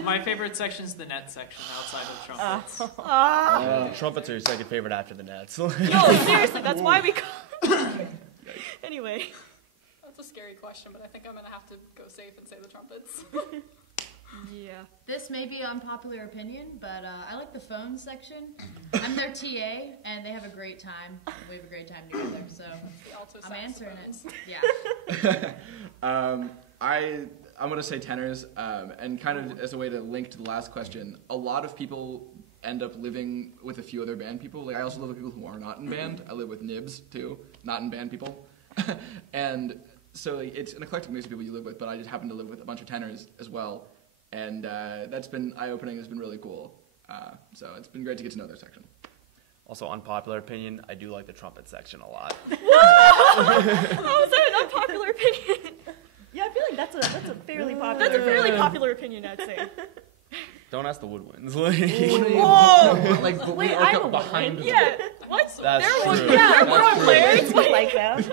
My favorite section is the net section outside of trumpets. Trumpets are your second favorite after the nets. No, seriously, that's why we Anyway. That's a scary question, but I think I'm going to have to go safe and say the trumpets. Yeah. This may be unpopular opinion, but I like the phone section. I'm their TA, and they have a great time. We have a great time together, so I'm answering it. Yeah. I'm going to say tenors, and kind of as a way to link to the last question, a lot of people end up living with a few other band people. Like I also live with people who are not in band. I live with nibs too, not in band people. And so like, it's an eclectic mix of people you live with, but I just happen to live with a bunch of tenors as well. And that's been eye-opening. It's been really cool. So it's been great to get to know their section. Also, unpopular opinion, I do like the trumpet section a lot. How is that an unpopular opinion? Yeah, I feel like that's a fairly popular. That's a fairly popular opinion, I'd say. Don't ask the woodwinds. Like, Whoa! Like, but Wait, we arc I'm up a behind woodwind. them. Yeah, what? That's There was, true. yeah, That's we're on true. players. We like them.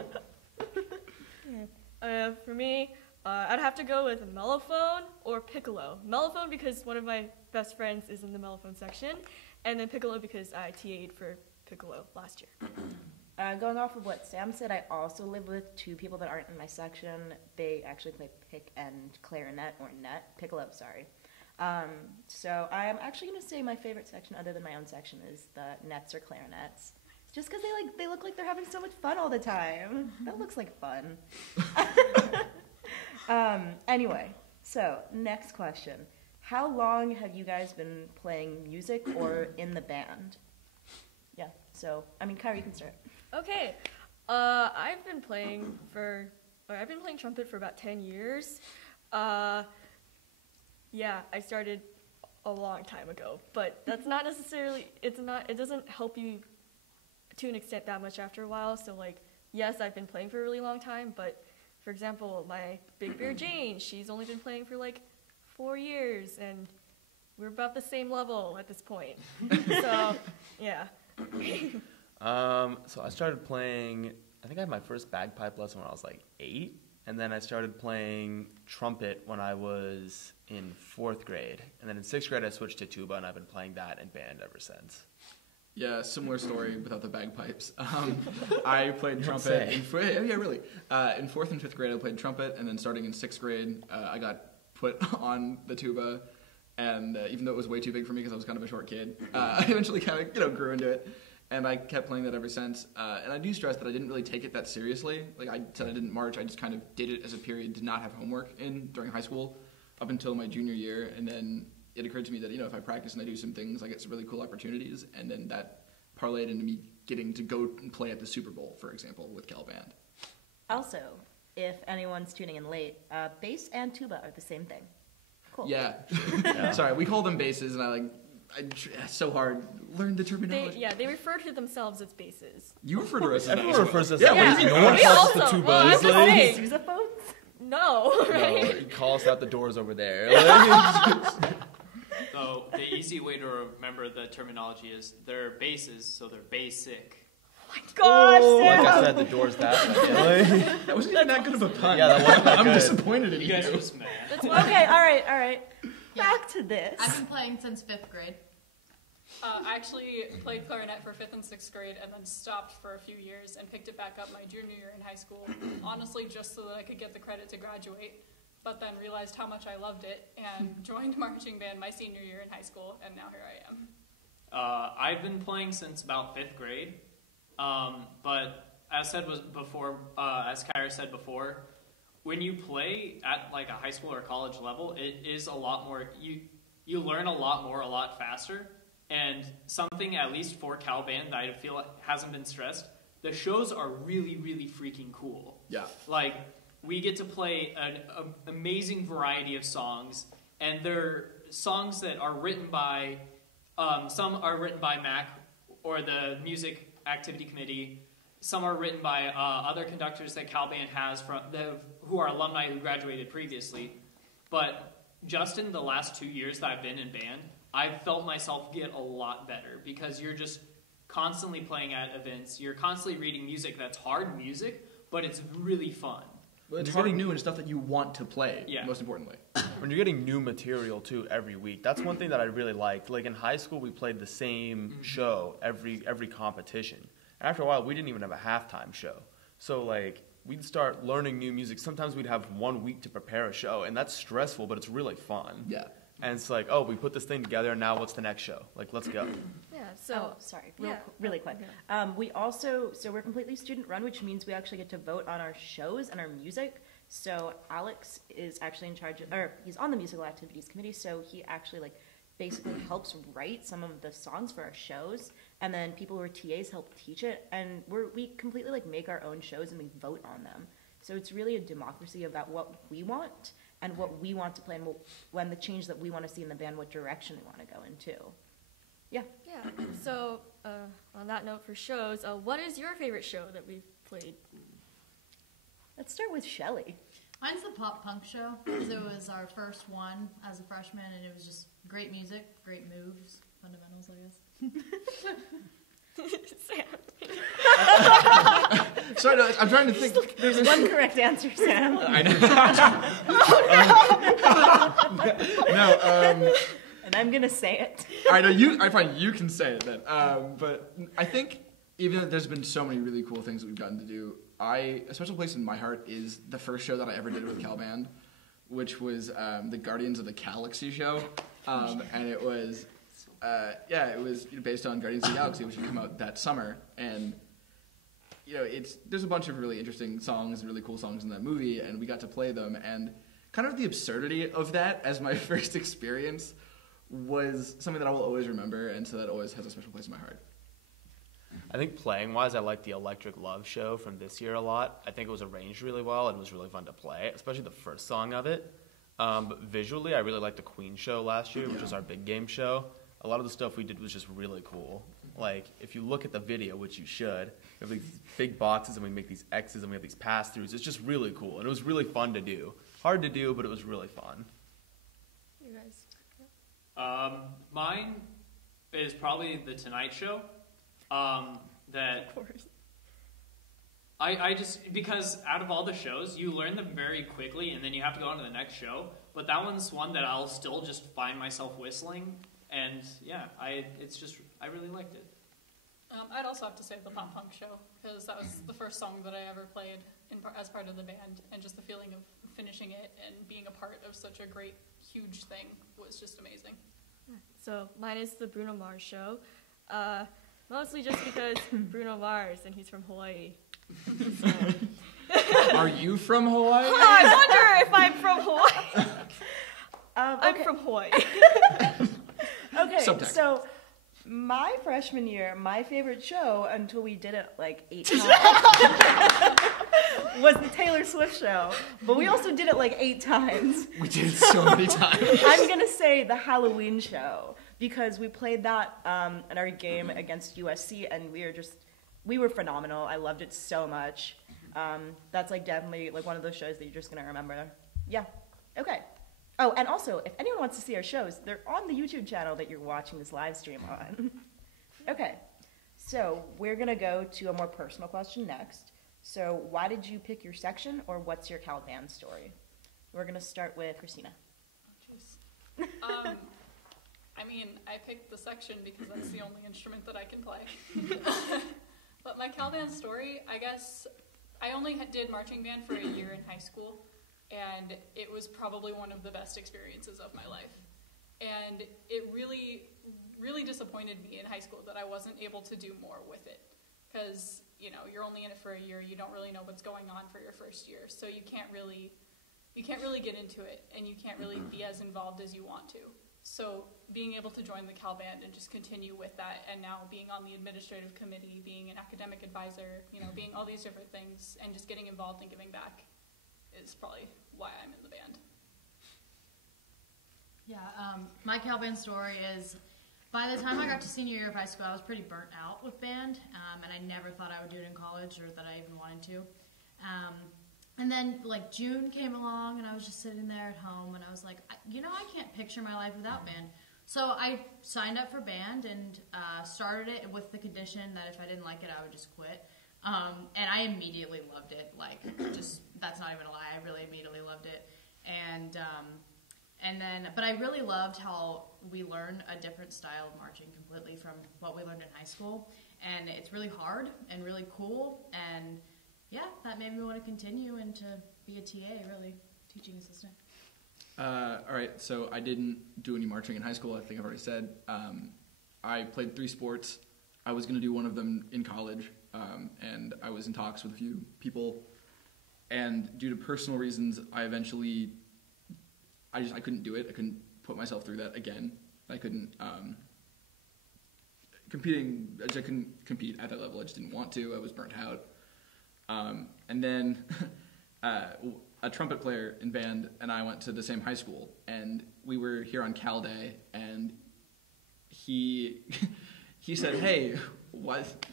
For me, I'd have to go with mellophone or piccolo. Mellophone because one of my best friends is in the mellophone section, and then piccolo because I TA'd for piccolo last year. Going off of what Sam said, I also live with two people that aren't in my section. They actually play pick and clarinet, or net, piccolo, sorry. So I'm actually going to say my favorite section other than my own section is the nets or clarinets. Just because they look like they're having so much fun all the time. That looks like fun. Anyway, so next question. How long have you guys been playing music or in the band? Yeah, so, I mean, Kyrie, you can start. Okay, I've been playing trumpet for about 10 years. Yeah, I started a long time ago, but that's not necessarily, it doesn't help you to an extent that much after a while. So like, yes, I've been playing for a really long time, but for example, my big bear Jane, she's only been playing for like 4 years, and we're about the same level at this point. So, yeah. So I started playing, I think I had my first bagpipe lesson when I was like 8, and then I started playing trumpet when I was in 4th grade. And then in 6th grade I switched to tuba, and I've been playing that in band ever since. Yeah, similar story without the bagpipes. I played trumpet in in 4th and 5th grade. I played trumpet, and then starting in 6th grade, I got put on the tuba. And even though it was way too big for me because I was kind of a short kid, I eventually kind of grew into it, and I kept playing that ever since. And I do stress that I didn't really take it that seriously. Like I said, I didn't march. I just kind of did it as a period to not have homework during high school, up until my junior year, and then it occurred to me that if I practice and I do some things, I get some really cool opportunities, and then that parlayed into me getting to go and play at the Super Bowl, for example, with Caliban. Also, if anyone's tuning in late, bass and tuba are the same thing. Cool. Yeah. Sorry, we call them basses, and it's so hard. Learn the terminology. They refer to themselves as basses. You refer to us as Everyone basses. refers to us Yeah, as we- basses. No one we calls us also- the tuba. well, I'm It's just like- saying. Sousaphones? No, right? No, you call us out the doors over there. Like, So the easy way to remember the terminology is they're bases, so they're basic. Gosh, like I Sam! said, the door's that way. Like, That wasn't even that good of a pun. Yeah, that wasn't that I'm good. disappointed in You you. guys are just mad. Okay, all right. Yeah. Back to this. I've been playing since 5th grade. I actually played clarinet for 5th and 6th grade and then stopped for a few years and picked it back up my junior year in high school, honestly just so that I could get the credit to graduate, but then realized how much I loved it and joined marching band my senior year in high school, and now here I am. I've been playing since about 5th grade, but as Kyra said before, when you play at like a high school or college level, it is a lot more, you learn a lot more, a lot faster, and something at least for Caliban that I feel hasn't been stressed, the shows are really, really freaking cool. Yeah. Like, we get to play an amazing variety of songs, and they're songs that are written by, some are written by MAC, or the Music Activity Committee. Some are written by other conductors that Caliban has who are alumni who graduated previously. But just in the last 2 years that I've been in band, I've felt myself get a lot better because you're just constantly playing at events. You're constantly reading music that's hard music, but it's really fun. Well, it's hard new and stuff that you want to play, Yeah. most importantly. when you're getting new material too every week, that's one thing that I really liked. Like in high school, we played the same show every competition. After a while, we didn't even have a halftime show. So like we'd start learning new music. Sometimes we'd have 1 week to prepare a show, and that's stressful, but it's really fun. Yeah. And it's like, oh, we put this thing together, and now what's the next show? Like, let's go. Yeah, so Sorry, yeah. really quick. We also, so we're completely student run, which means we actually get to vote on our shows and our music. So Alex is actually in charge of, or he's on the musical activities committee, so he actually like basically helps write some of the songs for our shows, and then people who are TAs help teach it, and we completely like make our own shows and we vote on them. So it's really a democracy about what we want and what we want to play, and when the change that we want to see in the band, what direction we want to go into. Yeah. Yeah. So on that note, for shows, what is your favorite show that we've played? Let's start with Shelly. Mine's the pop punk show, because it was our first one as a freshman, and it was just great music, great moves, fundamentals, I guess. Sam. Sorry, no, I'm trying to think. There's one correct answer, Sam. I know. No. And I'm gonna say it. I know I find you can say it then. But I think even though there's been so many really cool things that we've gotten to do, a special place in my heart is the first show that I ever did with Caliban, which was the Guardians of the Galaxy show, and it was it was based on Guardians of the Galaxy, which would come out that summer, and there's a bunch of really interesting songs and really cool songs in that movie, and we got to play them, and kind of the absurdity of that as my first experience was something that I will always remember, and so that always has a special place in my heart. I think playing-wise, I like the Electric Love show from this year a lot. I think it was arranged really well and was really fun to play, especially the first song of it. But visually, I really liked the Queen show last year, which was our big game show. A lot of the stuff we did was just really cool. Like, if you look at the video, which you should, we have these big boxes and we make these X's and we have these pass-throughs. It's just really cool, and it was really fun to do. Hard to do, but it was really fun. You guys. Mine is probably The Tonight Show. That Of course. I just, because out of all the shows, you learn them very quickly and then you have to go on to the next show. But that one's one that I'll still just find myself whistling. And yeah, I really liked it. I'd also have to say the Pop Punk Show, because that was the first song that I ever played as part of the band, and just the feeling of finishing it and being a part of such a great, huge thing was just amazing. So mine is the Bruno Mars show, mostly just because Bruno Mars, and he's from Hawaii. Are you from Hawaii? I wonder if I'm from Hawaii. I'm from Hawaii. Okay, Subtext. so my freshman year, my favorite show, until we did it like 8 times, was the Taylor Swift show. But we also did it like 8 times. We did it so many times. I'm going to say the Halloween show, because we played that in our game against USC, and we were phenomenal. I loved it so much. That's like definitely like one of those shows that you're just going to remember. Yeah. Okay. Oh, and also, if anyone wants to see our shows, they're on the YouTube channel that you're watching this live stream on. Okay, so we're going to go to a more personal question next. So why did you pick your section, or what's your Caliban story? We're going to start with Christina. Oh, jeez. I mean, I picked the section because that's the only instrument that I can play. But my Caliban story, I guess, I only did marching band for a year in high school. And it was probably one of the best experiences of my life. And it really, really disappointed me in high school that I wasn't able to do more with it. Because, you're only in it for a year, you don't really know what's going on for your first year. So you can't really get into it, and you can't really be as involved as you want to. So being able to join the Cal Band and just continue with that, and now being on the administrative committee, being an academic advisor, being all these different things, and just getting involved and giving back is probably why I'm in the band. Yeah, my Caliban story is, by the time I got to senior year of high school, I was pretty burnt out with band, and I never thought I would do it in college, or that I even wanted to. And then, June came along, and I was just sitting there at home, and I was like, I can't picture my life without band. So I signed up for band and started it with the condition that if I didn't like it, I would just quit. And I immediately loved it. That's not even a lie. I really immediately loved it. But I really loved how we learned a different style of marching completely from what we learned in high school. And it's really hard and really cool. And yeah, that made me want to continue and to be a TA, really, teaching assistant. All right, so I didn't do any marching in high school, I think I've already said. I played 3 sports. I was going to do one of them in college, and I was in talks with a few people. And due to personal reasons, I couldn't do it. I couldn't put myself through that again. I couldn't compete at that level. I just didn't want to. I was burnt out. And then a trumpet player in band and I went to the same high school, and we were here on Cal Day, and he said, "Hey, what?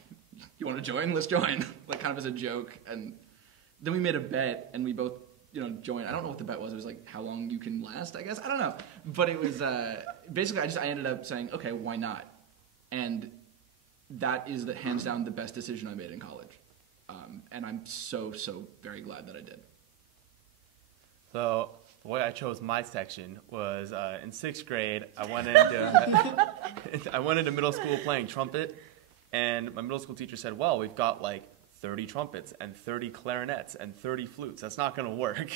You want to join? Let's join." Like kind of as a joke. And then we made a bet, and we both, joined. I don't know what the bet was. It was like how long you can last, I guess. I don't know. But it was basically I ended up saying, okay, why not? And that is hands down the best decision I made in college. And I'm so very glad that I did. So the way I chose my section was in 6th grade. I went into middle school playing trumpet, and my middle school teacher said, "Well, we've got like 30 trumpets and 30 clarinets and 30 flutes. That's not going to work."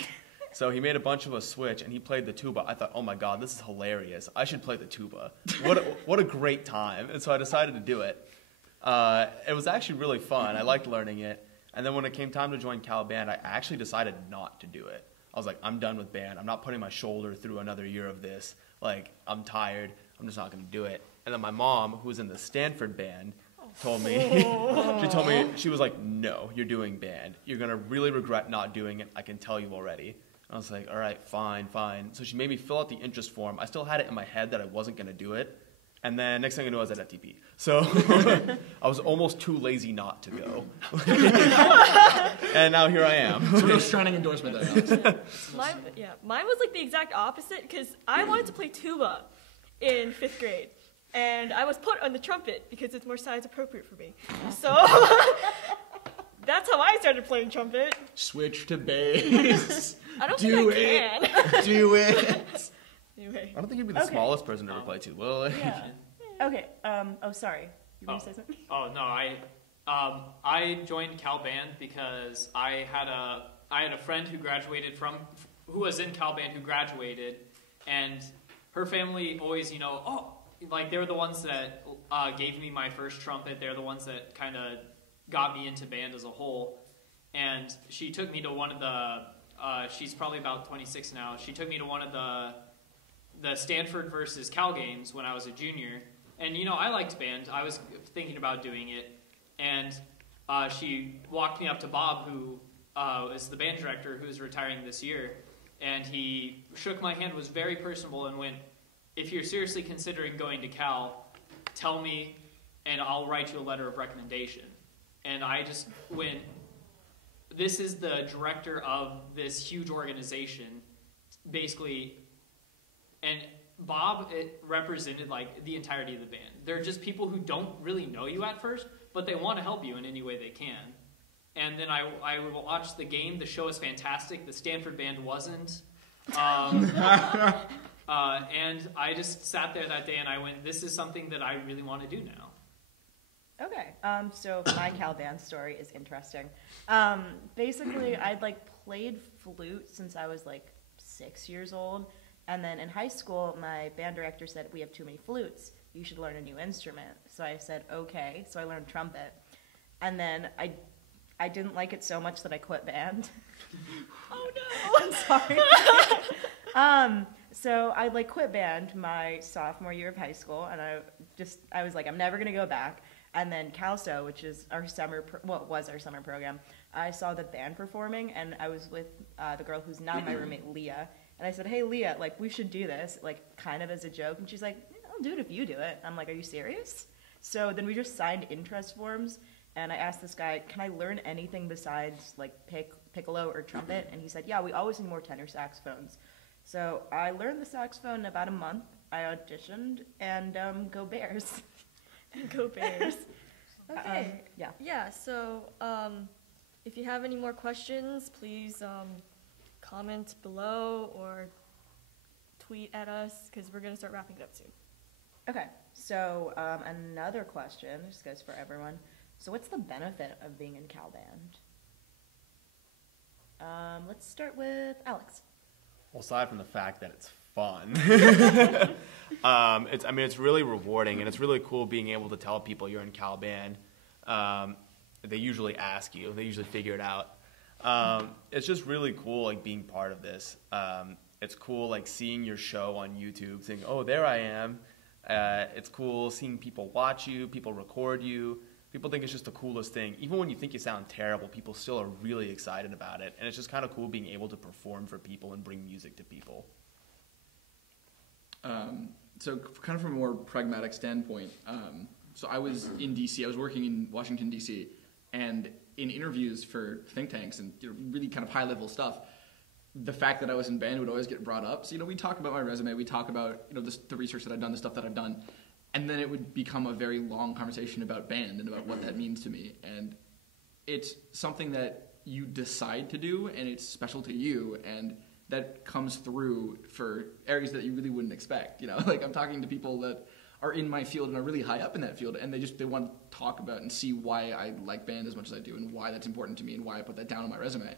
So he made a bunch of us switch, and he played the tuba. I thought, oh my God, this is hilarious. I should play the tuba. What a great time. And so I decided to do it. It was actually really fun. I liked learning it. And then when it came time to join Caliban, I actually decided not to do it. I was like, I'm done with band. I'm not putting my shoulder through another year of this. Like, I'm tired. I'm just not going to do it. And then my mom, who was in the Stanford band, told me, she was like, "No, you're doing band. You're going to really regret not doing it. I can tell you already." I was like, all right, fine. So she made me fill out the interest form. I still had it in my head that I wasn't going to do it. And then next thing I knew, I was at FTP. So I was almost too lazy not to go. And now here I am. So no shining endorsement there. Mine was like the exact opposite, because I wanted to play tuba in 5th grade. And I was put on the trumpet because it's more size appropriate for me. So that's how I started playing trumpet. Switch to bass. I don't think I can. Do it. Anyway. I don't think you'd be the smallest person to ever play too. Well, Yeah. Okay. Sorry. You were going to say something? Oh no, I joined Caliban because I had a friend who was in Caliban who graduated, and her family always, like they were the ones that gave me my first trumpet. They're the ones that kind of got me into band as a whole. And she took me to one of the, she's probably about 26 now. She took me to one of the Stanford versus Cal games when I was a junior. And, I liked band. I was thinking about doing it. And she walked me up to Bob, who is the band director, who's retiring this year. And he shook my hand, was very personable, and went, "If you're seriously considering going to Cal, tell me, and I'll write you a letter of recommendation." And I just went, this is the director of this huge organization, basically. And Bob, it represented like the entirety of the band. They're just people who don't really know you at first, but they want to help you in any way they can. And then I watched the game. The show is fantastic. The Stanford band wasn't. And I just sat there that day and I went, this is something that I really want to do now. Okay. So my Caliban story is interesting. Basically, I'd played flute since I was 6 years old. And then in high school, my band director said, "We have too many flutes. You should learn a new instrument." So I said, okay. So I learned trumpet. And then I didn't like it so much that I quit band. Oh no! I'm sorry. So I quit band my sophomore year of high school, and I was like, I'm never gonna go back. And then CalSO, which is our was our summer program, I saw the band performing, and I was with the girl who's now my roommate, Leah. And I said, "Hey, Leah, we should do this, kind of as a joke." And she's like, "I'll do it if you do it." I'm like, "Are you serious?" So then we just signed interest forms, and I asked this guy, "Can I learn anything besides piccolo or trumpet?" And he said, "Yeah, we always need more tenor saxophones." So I learned the saxophone in about a month. I auditioned, and go Bears. Go Bears. Okay. Yeah. Yeah, so if you have any more questions, please comment below or tweet at us, because we're going to start wrapping it up soon. Okay, so another question, this goes for everyone. So what's the benefit of being in Cal Band? Let's start with Alex. Well, aside from the fact that it's fun, it's really rewarding, and it's really cool being able to tell people you're in Cal Band. They usually ask you. They usually figure it out. It's just really cool, being part of this. It's cool, seeing your show on YouTube, saying, "Oh, there I am." It's cool seeing people watch you, people record you. People think it's just the coolest thing. Even when you think you sound terrible, people still are really excited about it. And it's just kind of cool being able to perform for people and bring music to people. So kind of from a more pragmatic standpoint, so I was in DC. I was working in Washington, DC. And in interviews for think tanks and really kind of high-level stuff, the fact that I was in band would always get brought up. So, we talk about my resume. We talk about, the research that I've done, the stuff that I've done. And then it would become a very long conversation about band and about what that means to me. And it's something that you decide to do, and it's special to you, and that comes through for areas that you really wouldn't expect. Like I'm talking to people that are in my field and are really high up in that field, and they want to talk about and see why I like band as much as I do, and why that's important to me, and why I put that down on my resume.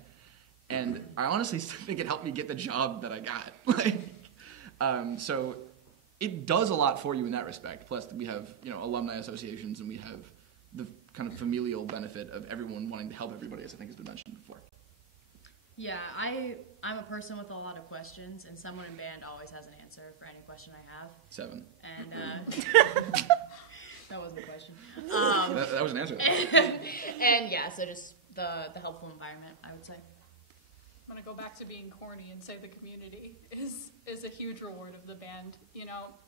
And I honestly think it helped me get the job that I got. So it does a lot for you in that respect. Plus, we have alumni associations, and we have the kind of familial benefit of everyone wanting to help everybody, as I think has been mentioned before. Yeah, I'm a person with a lot of questions, and someone in band always has an answer for any question I have. 7. And that wasn't a question. That was an answer. And yeah, so just the helpful environment, I would say. I'm going to go back to being corny and say the community is a huge reward of the band.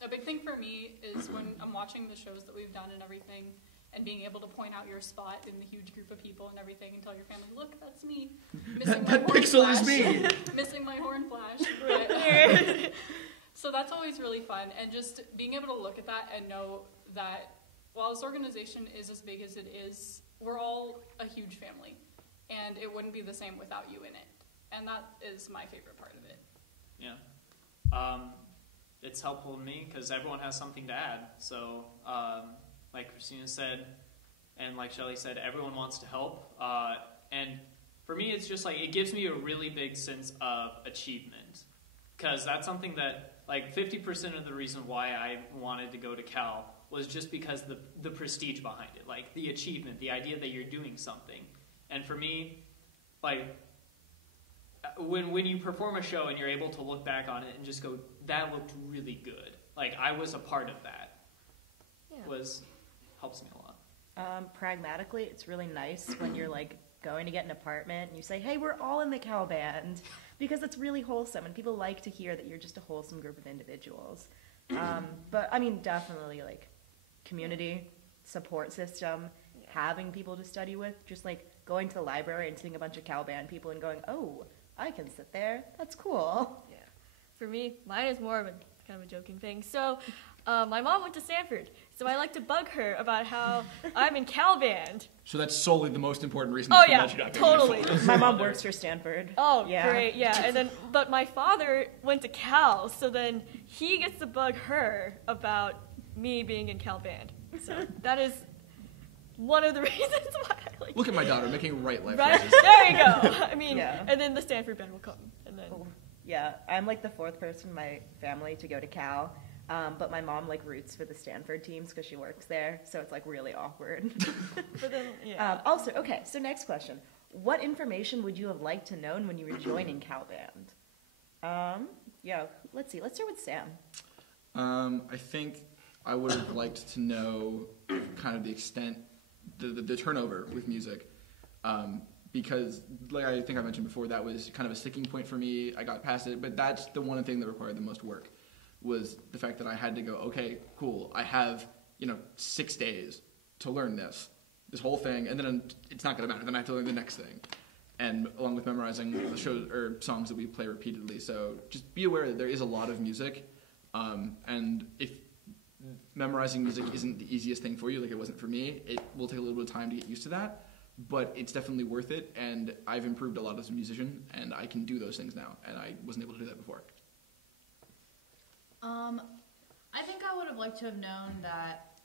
A big thing for me is when I'm watching the shows that we've done and everything, and being able to point out your spot in the huge group of people and everything and tell your family, look, that's me. Missing my horn pixel flash. is me. Missing my horn flash. Right. So that's always really fun. And just being able to look at that and know that while this organization is as big as it is, we're all a huge family. And it wouldn't be the same without you in it. And that is my favorite part of it. Yeah. It's helpful to me because everyone has something to add. So, like Christina said, and like Shelly said, everyone wants to help. And for me, it's just like, it gives me a really big sense of achievement. Because that's something that, like, 50% of the reason why I wanted to go to Cal was just because the prestige behind it. Like, the achievement, the idea that you're doing something. And for me, like, when you perform a show and you're able to look back on it and just go, that looked really good. Like, I was a part of that. Yeah. Helps me a lot. Pragmatically, it's really nice when you're like going to get an apartment and you say, hey, we're all in the Cal band, because it's really wholesome and people like to hear that you're just a wholesome group of individuals. But I mean, definitely like community, support system, having people to study with, just like going to the library and seeing a bunch of Cal band people and going, oh, I can sit there. That's cool. Yeah. For me, mine is more of a kind of a joking thing. So my mom went to Stanford, so I like to bug her about how I'm in Cal band. So that's solely the most important reason. Oh yeah, totally. My mom works for Stanford. Oh, yeah. Great, yeah. And then, but my father went to Cal, so then he gets to bug her about me being in Cal band. So that is one of the reasons why I like. Look at my daughter making right life right? choices. There you go. I mean, and then the Stanford band will come, and then. Oh, yeah, I'm like the 4th person in my family to go to Cal. But my mom like roots for the Stanford teams because she works there, so it's like really awkward. But then, yeah. Also, okay, so next question. What information would you have liked to known when you were joining Cal Band? Yeah, let's see. Let's start with Sam. I think I would have liked to know kind of the extent, the turnover with music. Because, like I think I mentioned before, that was kind of a sticking point for me. I got past it, but that's the one thing that required the most work. Was the fact that I had to go, okay, cool, I have, 6 days to learn this whole thing, and then it's not going to matter, then I have to learn the next thing. And along with memorizing the shows or songs that we play repeatedly. So just be aware that there is a lot of music, and if memorizing music isn't the easiest thing for you, like it wasn't for me, it will take a little bit of time to get used to that, but it's definitely worth it, and I've improved a lot as a musician, and I can do those things now, and I wasn't able to do that before. I think I would have liked to have known that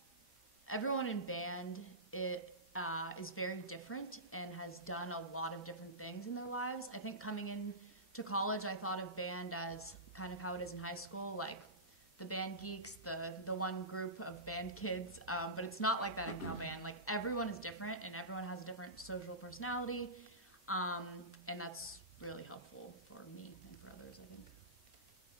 everyone in band is very different and has done a lot of different things in their lives. I think coming into college, I thought of band as kind of how it is in high school, like the band geeks, the one group of band kids, but it's not like that in Cal Band. Like, everyone is different, and everyone has a different social personality, and that's really helpful for me and for others, I think.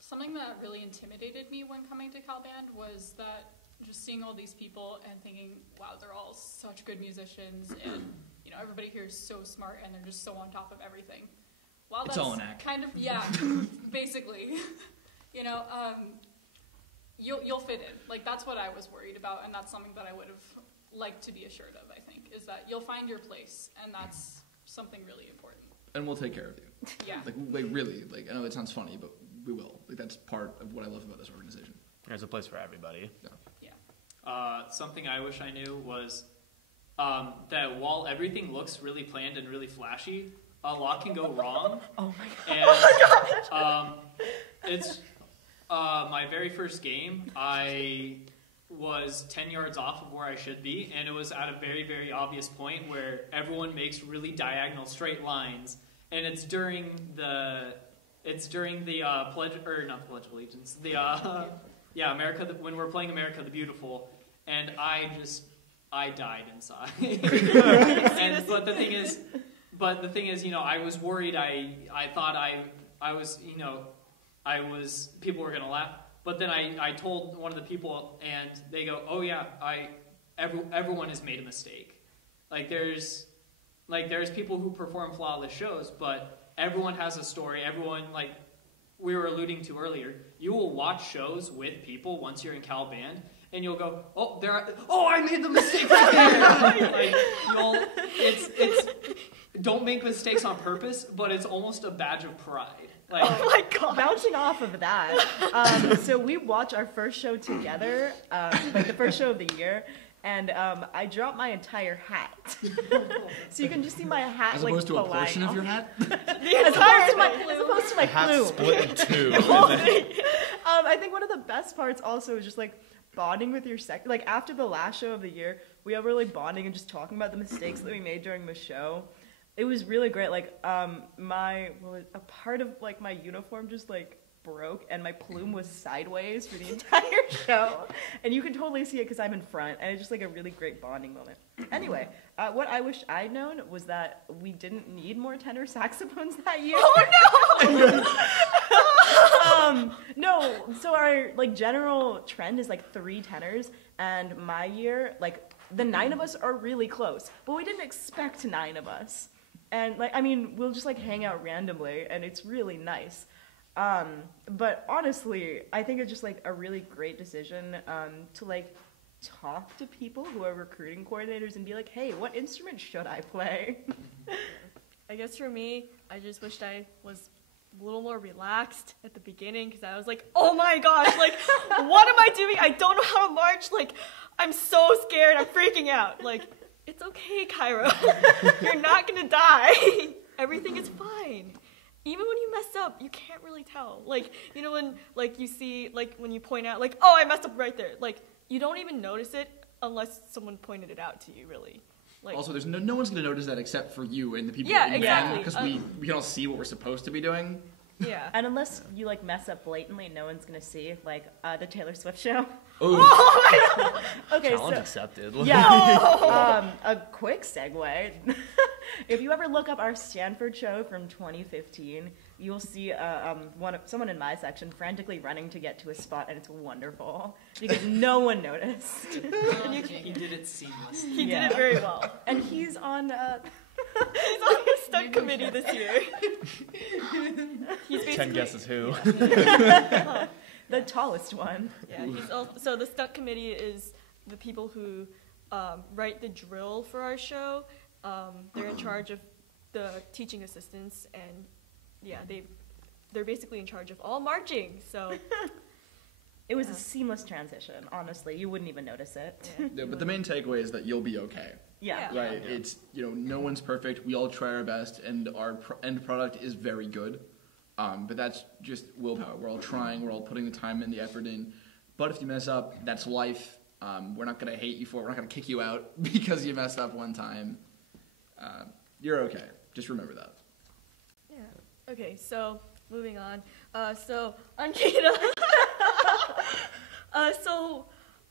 something that really intimidated me when coming to Caliban was that just seeing all these people and thinking, wow, they're all such good musicians, and you know, everybody here is so smart and they're just so on top of everything. While It's that's all an act. kind of, yeah, basically, you know, you'll fit in. Like, that's what I was worried about, and that's something that I would have liked to be assured of, I think, is that you'll find your place, and that's something really important. And we'll take care of you. Yeah. Like really, like, I know it sounds funny, but we will. Like, that's part of what I love about this organization. There's a place for everybody. Yeah. Something I wish I knew was that while everything looks really planned and really flashy, a lot can go wrong. Oh my god. And it's my very first game. I was 10 yards off of where I should be, and it was at a very, very obvious point where everyone makes really diagonal straight lines, and it's during the pledge, or not the Pledge of Allegiance, America, when we're playing America the Beautiful, and I died inside. But the thing is, you know, I was worried. I thought I was people were gonna laugh. But then I told one of the people, and they go, "Oh yeah, everyone has made a mistake. Like there's people who perform flawless shows, but everyone has a story. Everyone, like we were alluding to earlier, you will watch shows with people once you're in Caliban, and you'll go, oh, I made the mistake right there. Like it's don't make mistakes on purpose, but it's almost a badge of pride. Like, oh my god! Bouncing off of that, so we watch our first show together, like the first show of the year, and I dropped my entire hat. So you can just see my hat, As like, opposed to a flying portion of off. your hat? As opposed to my Hat plume. split in two. I think one of the best parts also is just like bonding with your like after the last show of the year, we were really bonding and just talking about the mistakes that we made during the show. It was really great. Like a part of like my uniform just like broke and my plume was sideways for the entire show, and you can totally see it because I'm in front, and it's just like a really great bonding moment. Anyway, what I wish I'd known was that we didn't need more tenor saxophones that year. Oh no! No, so our like general trend is like 3 tenors, and my year, like the 9 of us are really close, but we didn't expect 9 of us. And like, I mean, we'll just like hang out randomly, and it's really nice. But honestly, I think it's just like a really great decision to like talk to people who are recruiting coordinators and be like, hey, what instrument should I play? I guess for me, I just wished I was a little more relaxed at the beginning, because I was like, oh my gosh, like, what am I doing? I don't know how to march. Like, I'm so scared. I'm freaking out. Like, it's okay, Cairo. You're not gonna die. Everything is fine. Even when you mess up, you can't really tell. Like, you know, when like you see, like when you point out, like, oh, I messed up right there. Like, you don't even notice it unless someone pointed it out to you, really. Like, Also, there's no one's going to notice that except for you and the people Yeah, in the exactly. Because we can all see what we're supposed to be doing. yeah. And unless you like mess up blatantly, no one's gonna see, like the Taylor Swift show. Oh, Okay, Challenge so accepted. yeah, a quick segue. If you ever look up our Stanford show from 2015, you'll see someone in my section frantically running to get to a spot, and it's wonderful because no one noticed. he did it seamlessly. He did it very well. And he's on He's on the stunt committee this year. He's 10 guesses who. the tallest one. Yeah, so the stunt committee is the people who write the drill for our show. They're in charge of the teaching assistants, and yeah, they're basically in charge of all marching. So It was a seamless transition. Honestly, you wouldn't even notice it. yeah, but the main takeaway is that you'll be okay. Yeah. Yeah. Right? It's, you know, no one's perfect. We all try our best, and our end product is very good. But that's just willpower. We're all trying. We're all putting the time and the effort in. But if you mess up, that's life. We're not going to hate you for it. We're not going to kick you out because you messed up one time. You're okay. Just remember that. yeah. Okay, so moving on. So Ankita.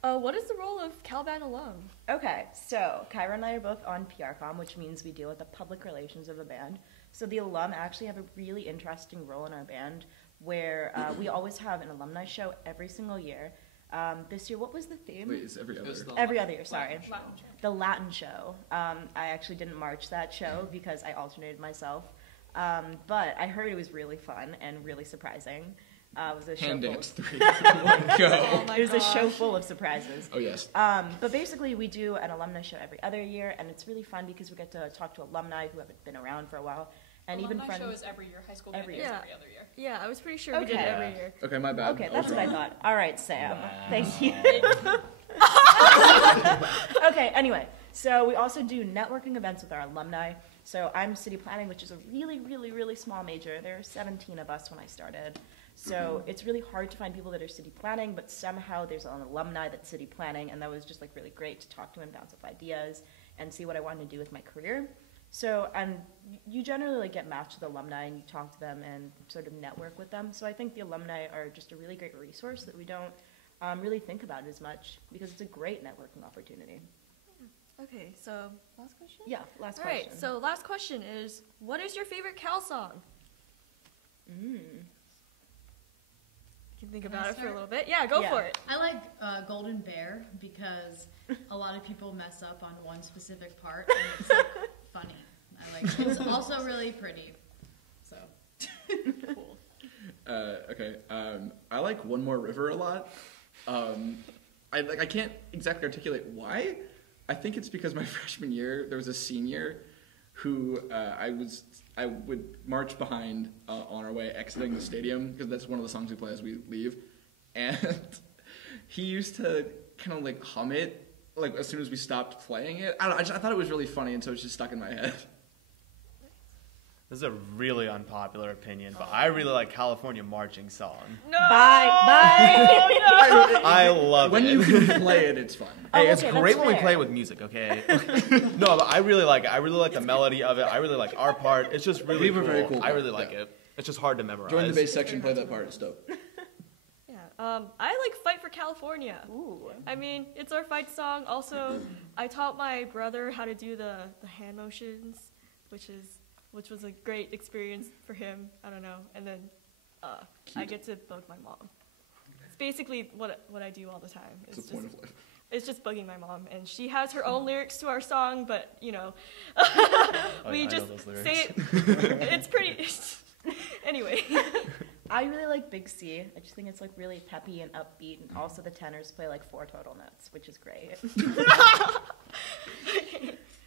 What is the role of Caliban alum? Okay, so Kyra and I are both on PRCom, which means we deal with the public relations of a band. So the alum actually have a really interesting role in our band. where we always have an alumni show every single year. This year, what was the theme? Wait, it's every other. Every other year, sorry. Latin show. The Latin show. I actually didn't march that show because I alternated myself. But I heard it was really fun and really surprising. It was a show Hand full dance of, 3, 2, 1, go. Oh my it was a show gosh. full of surprises. Oh yes. But basically, we do an alumni show every other year, and it's really fun because we get to talk to alumni who haven't been around for a while, and Alumni even friends. show is every year. High school band Every is year. every other year. Yeah, I was pretty sure we did it Okay. every year. Okay, my bad. Okay, I that's was what I wrong. thought. All right, Sam. Wow. Thank you. Okay, anyway, so we also do networking events with our alumni. So I'm city planning, which is a really, really, really small major. There are 17 of us when I started. So it's really hard to find people that are city planning, but somehow there's an alumni that's city planning, and that was just like really great to talk to and bounce off ideas and see what I wanted to do with my career. So, and you generally like get matched with alumni and you talk to them and sort of network with them. So I think the alumni are just a really great resource that we don't really think about as much because it's a great networking opportunity. Okay, so last question? Yeah, last All question. right, so last question is, what is your favorite Cal song? You can think Can about I it for a start? little bit. Yeah, go Yeah. for it. I like Golden Bear because a lot of people mess up on one specific part, and it's like, funny. I like it. It's also really pretty. So Cool. Okay. I like One More River a lot. I can't exactly articulate why. I think it's because my freshman year there was a senior who I would march behind on our way exiting the stadium because that's one of the songs we play as we leave, and he used to kind of like hum it like as soon as we stopped playing it. I thought it was really funny, and so it's just stuck in my head. This is a really unpopular opinion, but I really like California Marching Song. No! Bye. I love When it. you can play it, it's fun. Hey, Oh, it's okay, great that's when we fair. play with music, okay? No, but I really like it. I really like the melody of it. I really like our part. It's just really We have a cool. very cool I part, really like yeah. it. It's just hard to memorize. Join the bass section, play that part. It's dope. Yeah, I like Fight for California. Ooh. I mean, it's our fight song. Also, I taught my brother how to do the hand motions, which was a great experience for him. I don't know. And then I Cute. get to bug my mom. It's basically what I do all the time. It's the point of life. It's just bugging my mom, and she has her own lyrics to our song, but you know, we I know just those say it. It's pretty. Anyway. I really like Big C. I just think it's like really peppy and upbeat, and also the tenors play like 4 total notes, which is great.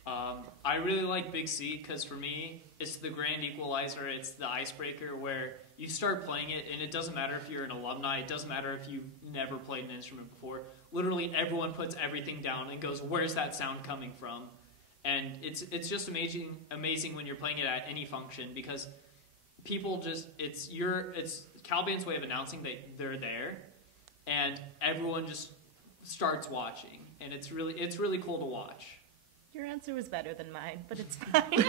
I really like Big C because for me, it's the grand equalizer. It's the icebreaker where you start playing it, and it doesn't matter if you're an alumni. It doesn't matter if you've never played an instrument before. Literally, everyone puts everything down and goes, "Where's that sound coming from?" And it's just amazing when you're playing it at any function because people just it's Caliban's way of announcing that they're there, and everyone just starts watching, and it's really cool to watch. Your answer was better than mine, but it's fine.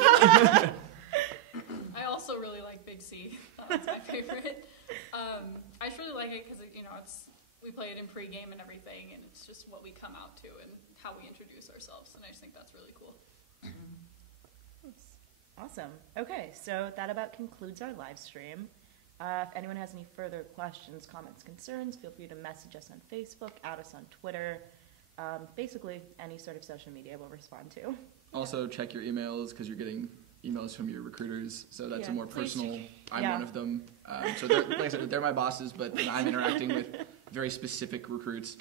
I also really like Big C. That's my favorite. I just really like it because we play it in pregame and everything, and it's just what we come out to and how we introduce ourselves, and I just think that's really cool. Awesome. Okay, so that about concludes our live stream. If anyone has any further questions, comments, concerns, feel free to message us on Facebook, add us on Twitter. Basically, any sort of social media we'll respond to. Also, check your emails because you're getting emails from your recruiters. So that's Yeah, a more please personal. I'm Yeah. one of them. So like I said, they're my bosses, but then I'm interacting with very specific recruits.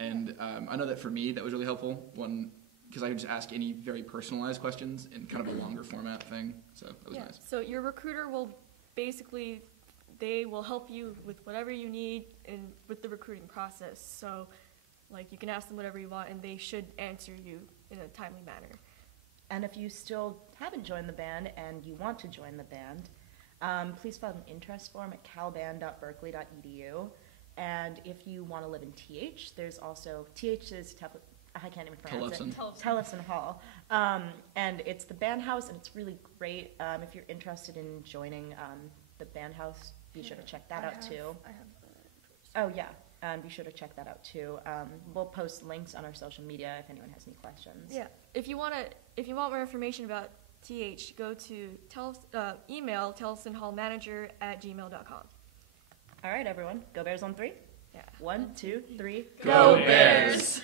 And I know that for me, that was really helpful. Because I could just ask any very personalized questions in kind of a longer format thing. So that was nice. So your recruiter will basically, they will help you with whatever you need with the recruiting process. So, like, you can ask them whatever you want, and they should answer you in a timely manner. And if you still haven't joined the band and you want to join the band, please fill out an interest form at calband.berkeley.edu. And if you want to live in TH, there's also, TH is, I can't even pronounce it. Tellefson Hall. And it's the band house, and it's really great. If you're interested in joining the band house, be sure to check that out too. Oh, yeah. Be sure to check that out too. We'll post links on our social media if anyone has any questions. Yeah. If you want more information about TH, go to email tellefsonhallmanager@gmail.com. All right, everyone. Go Bears on 3. Yeah. 1, 2, 3. Go Bears!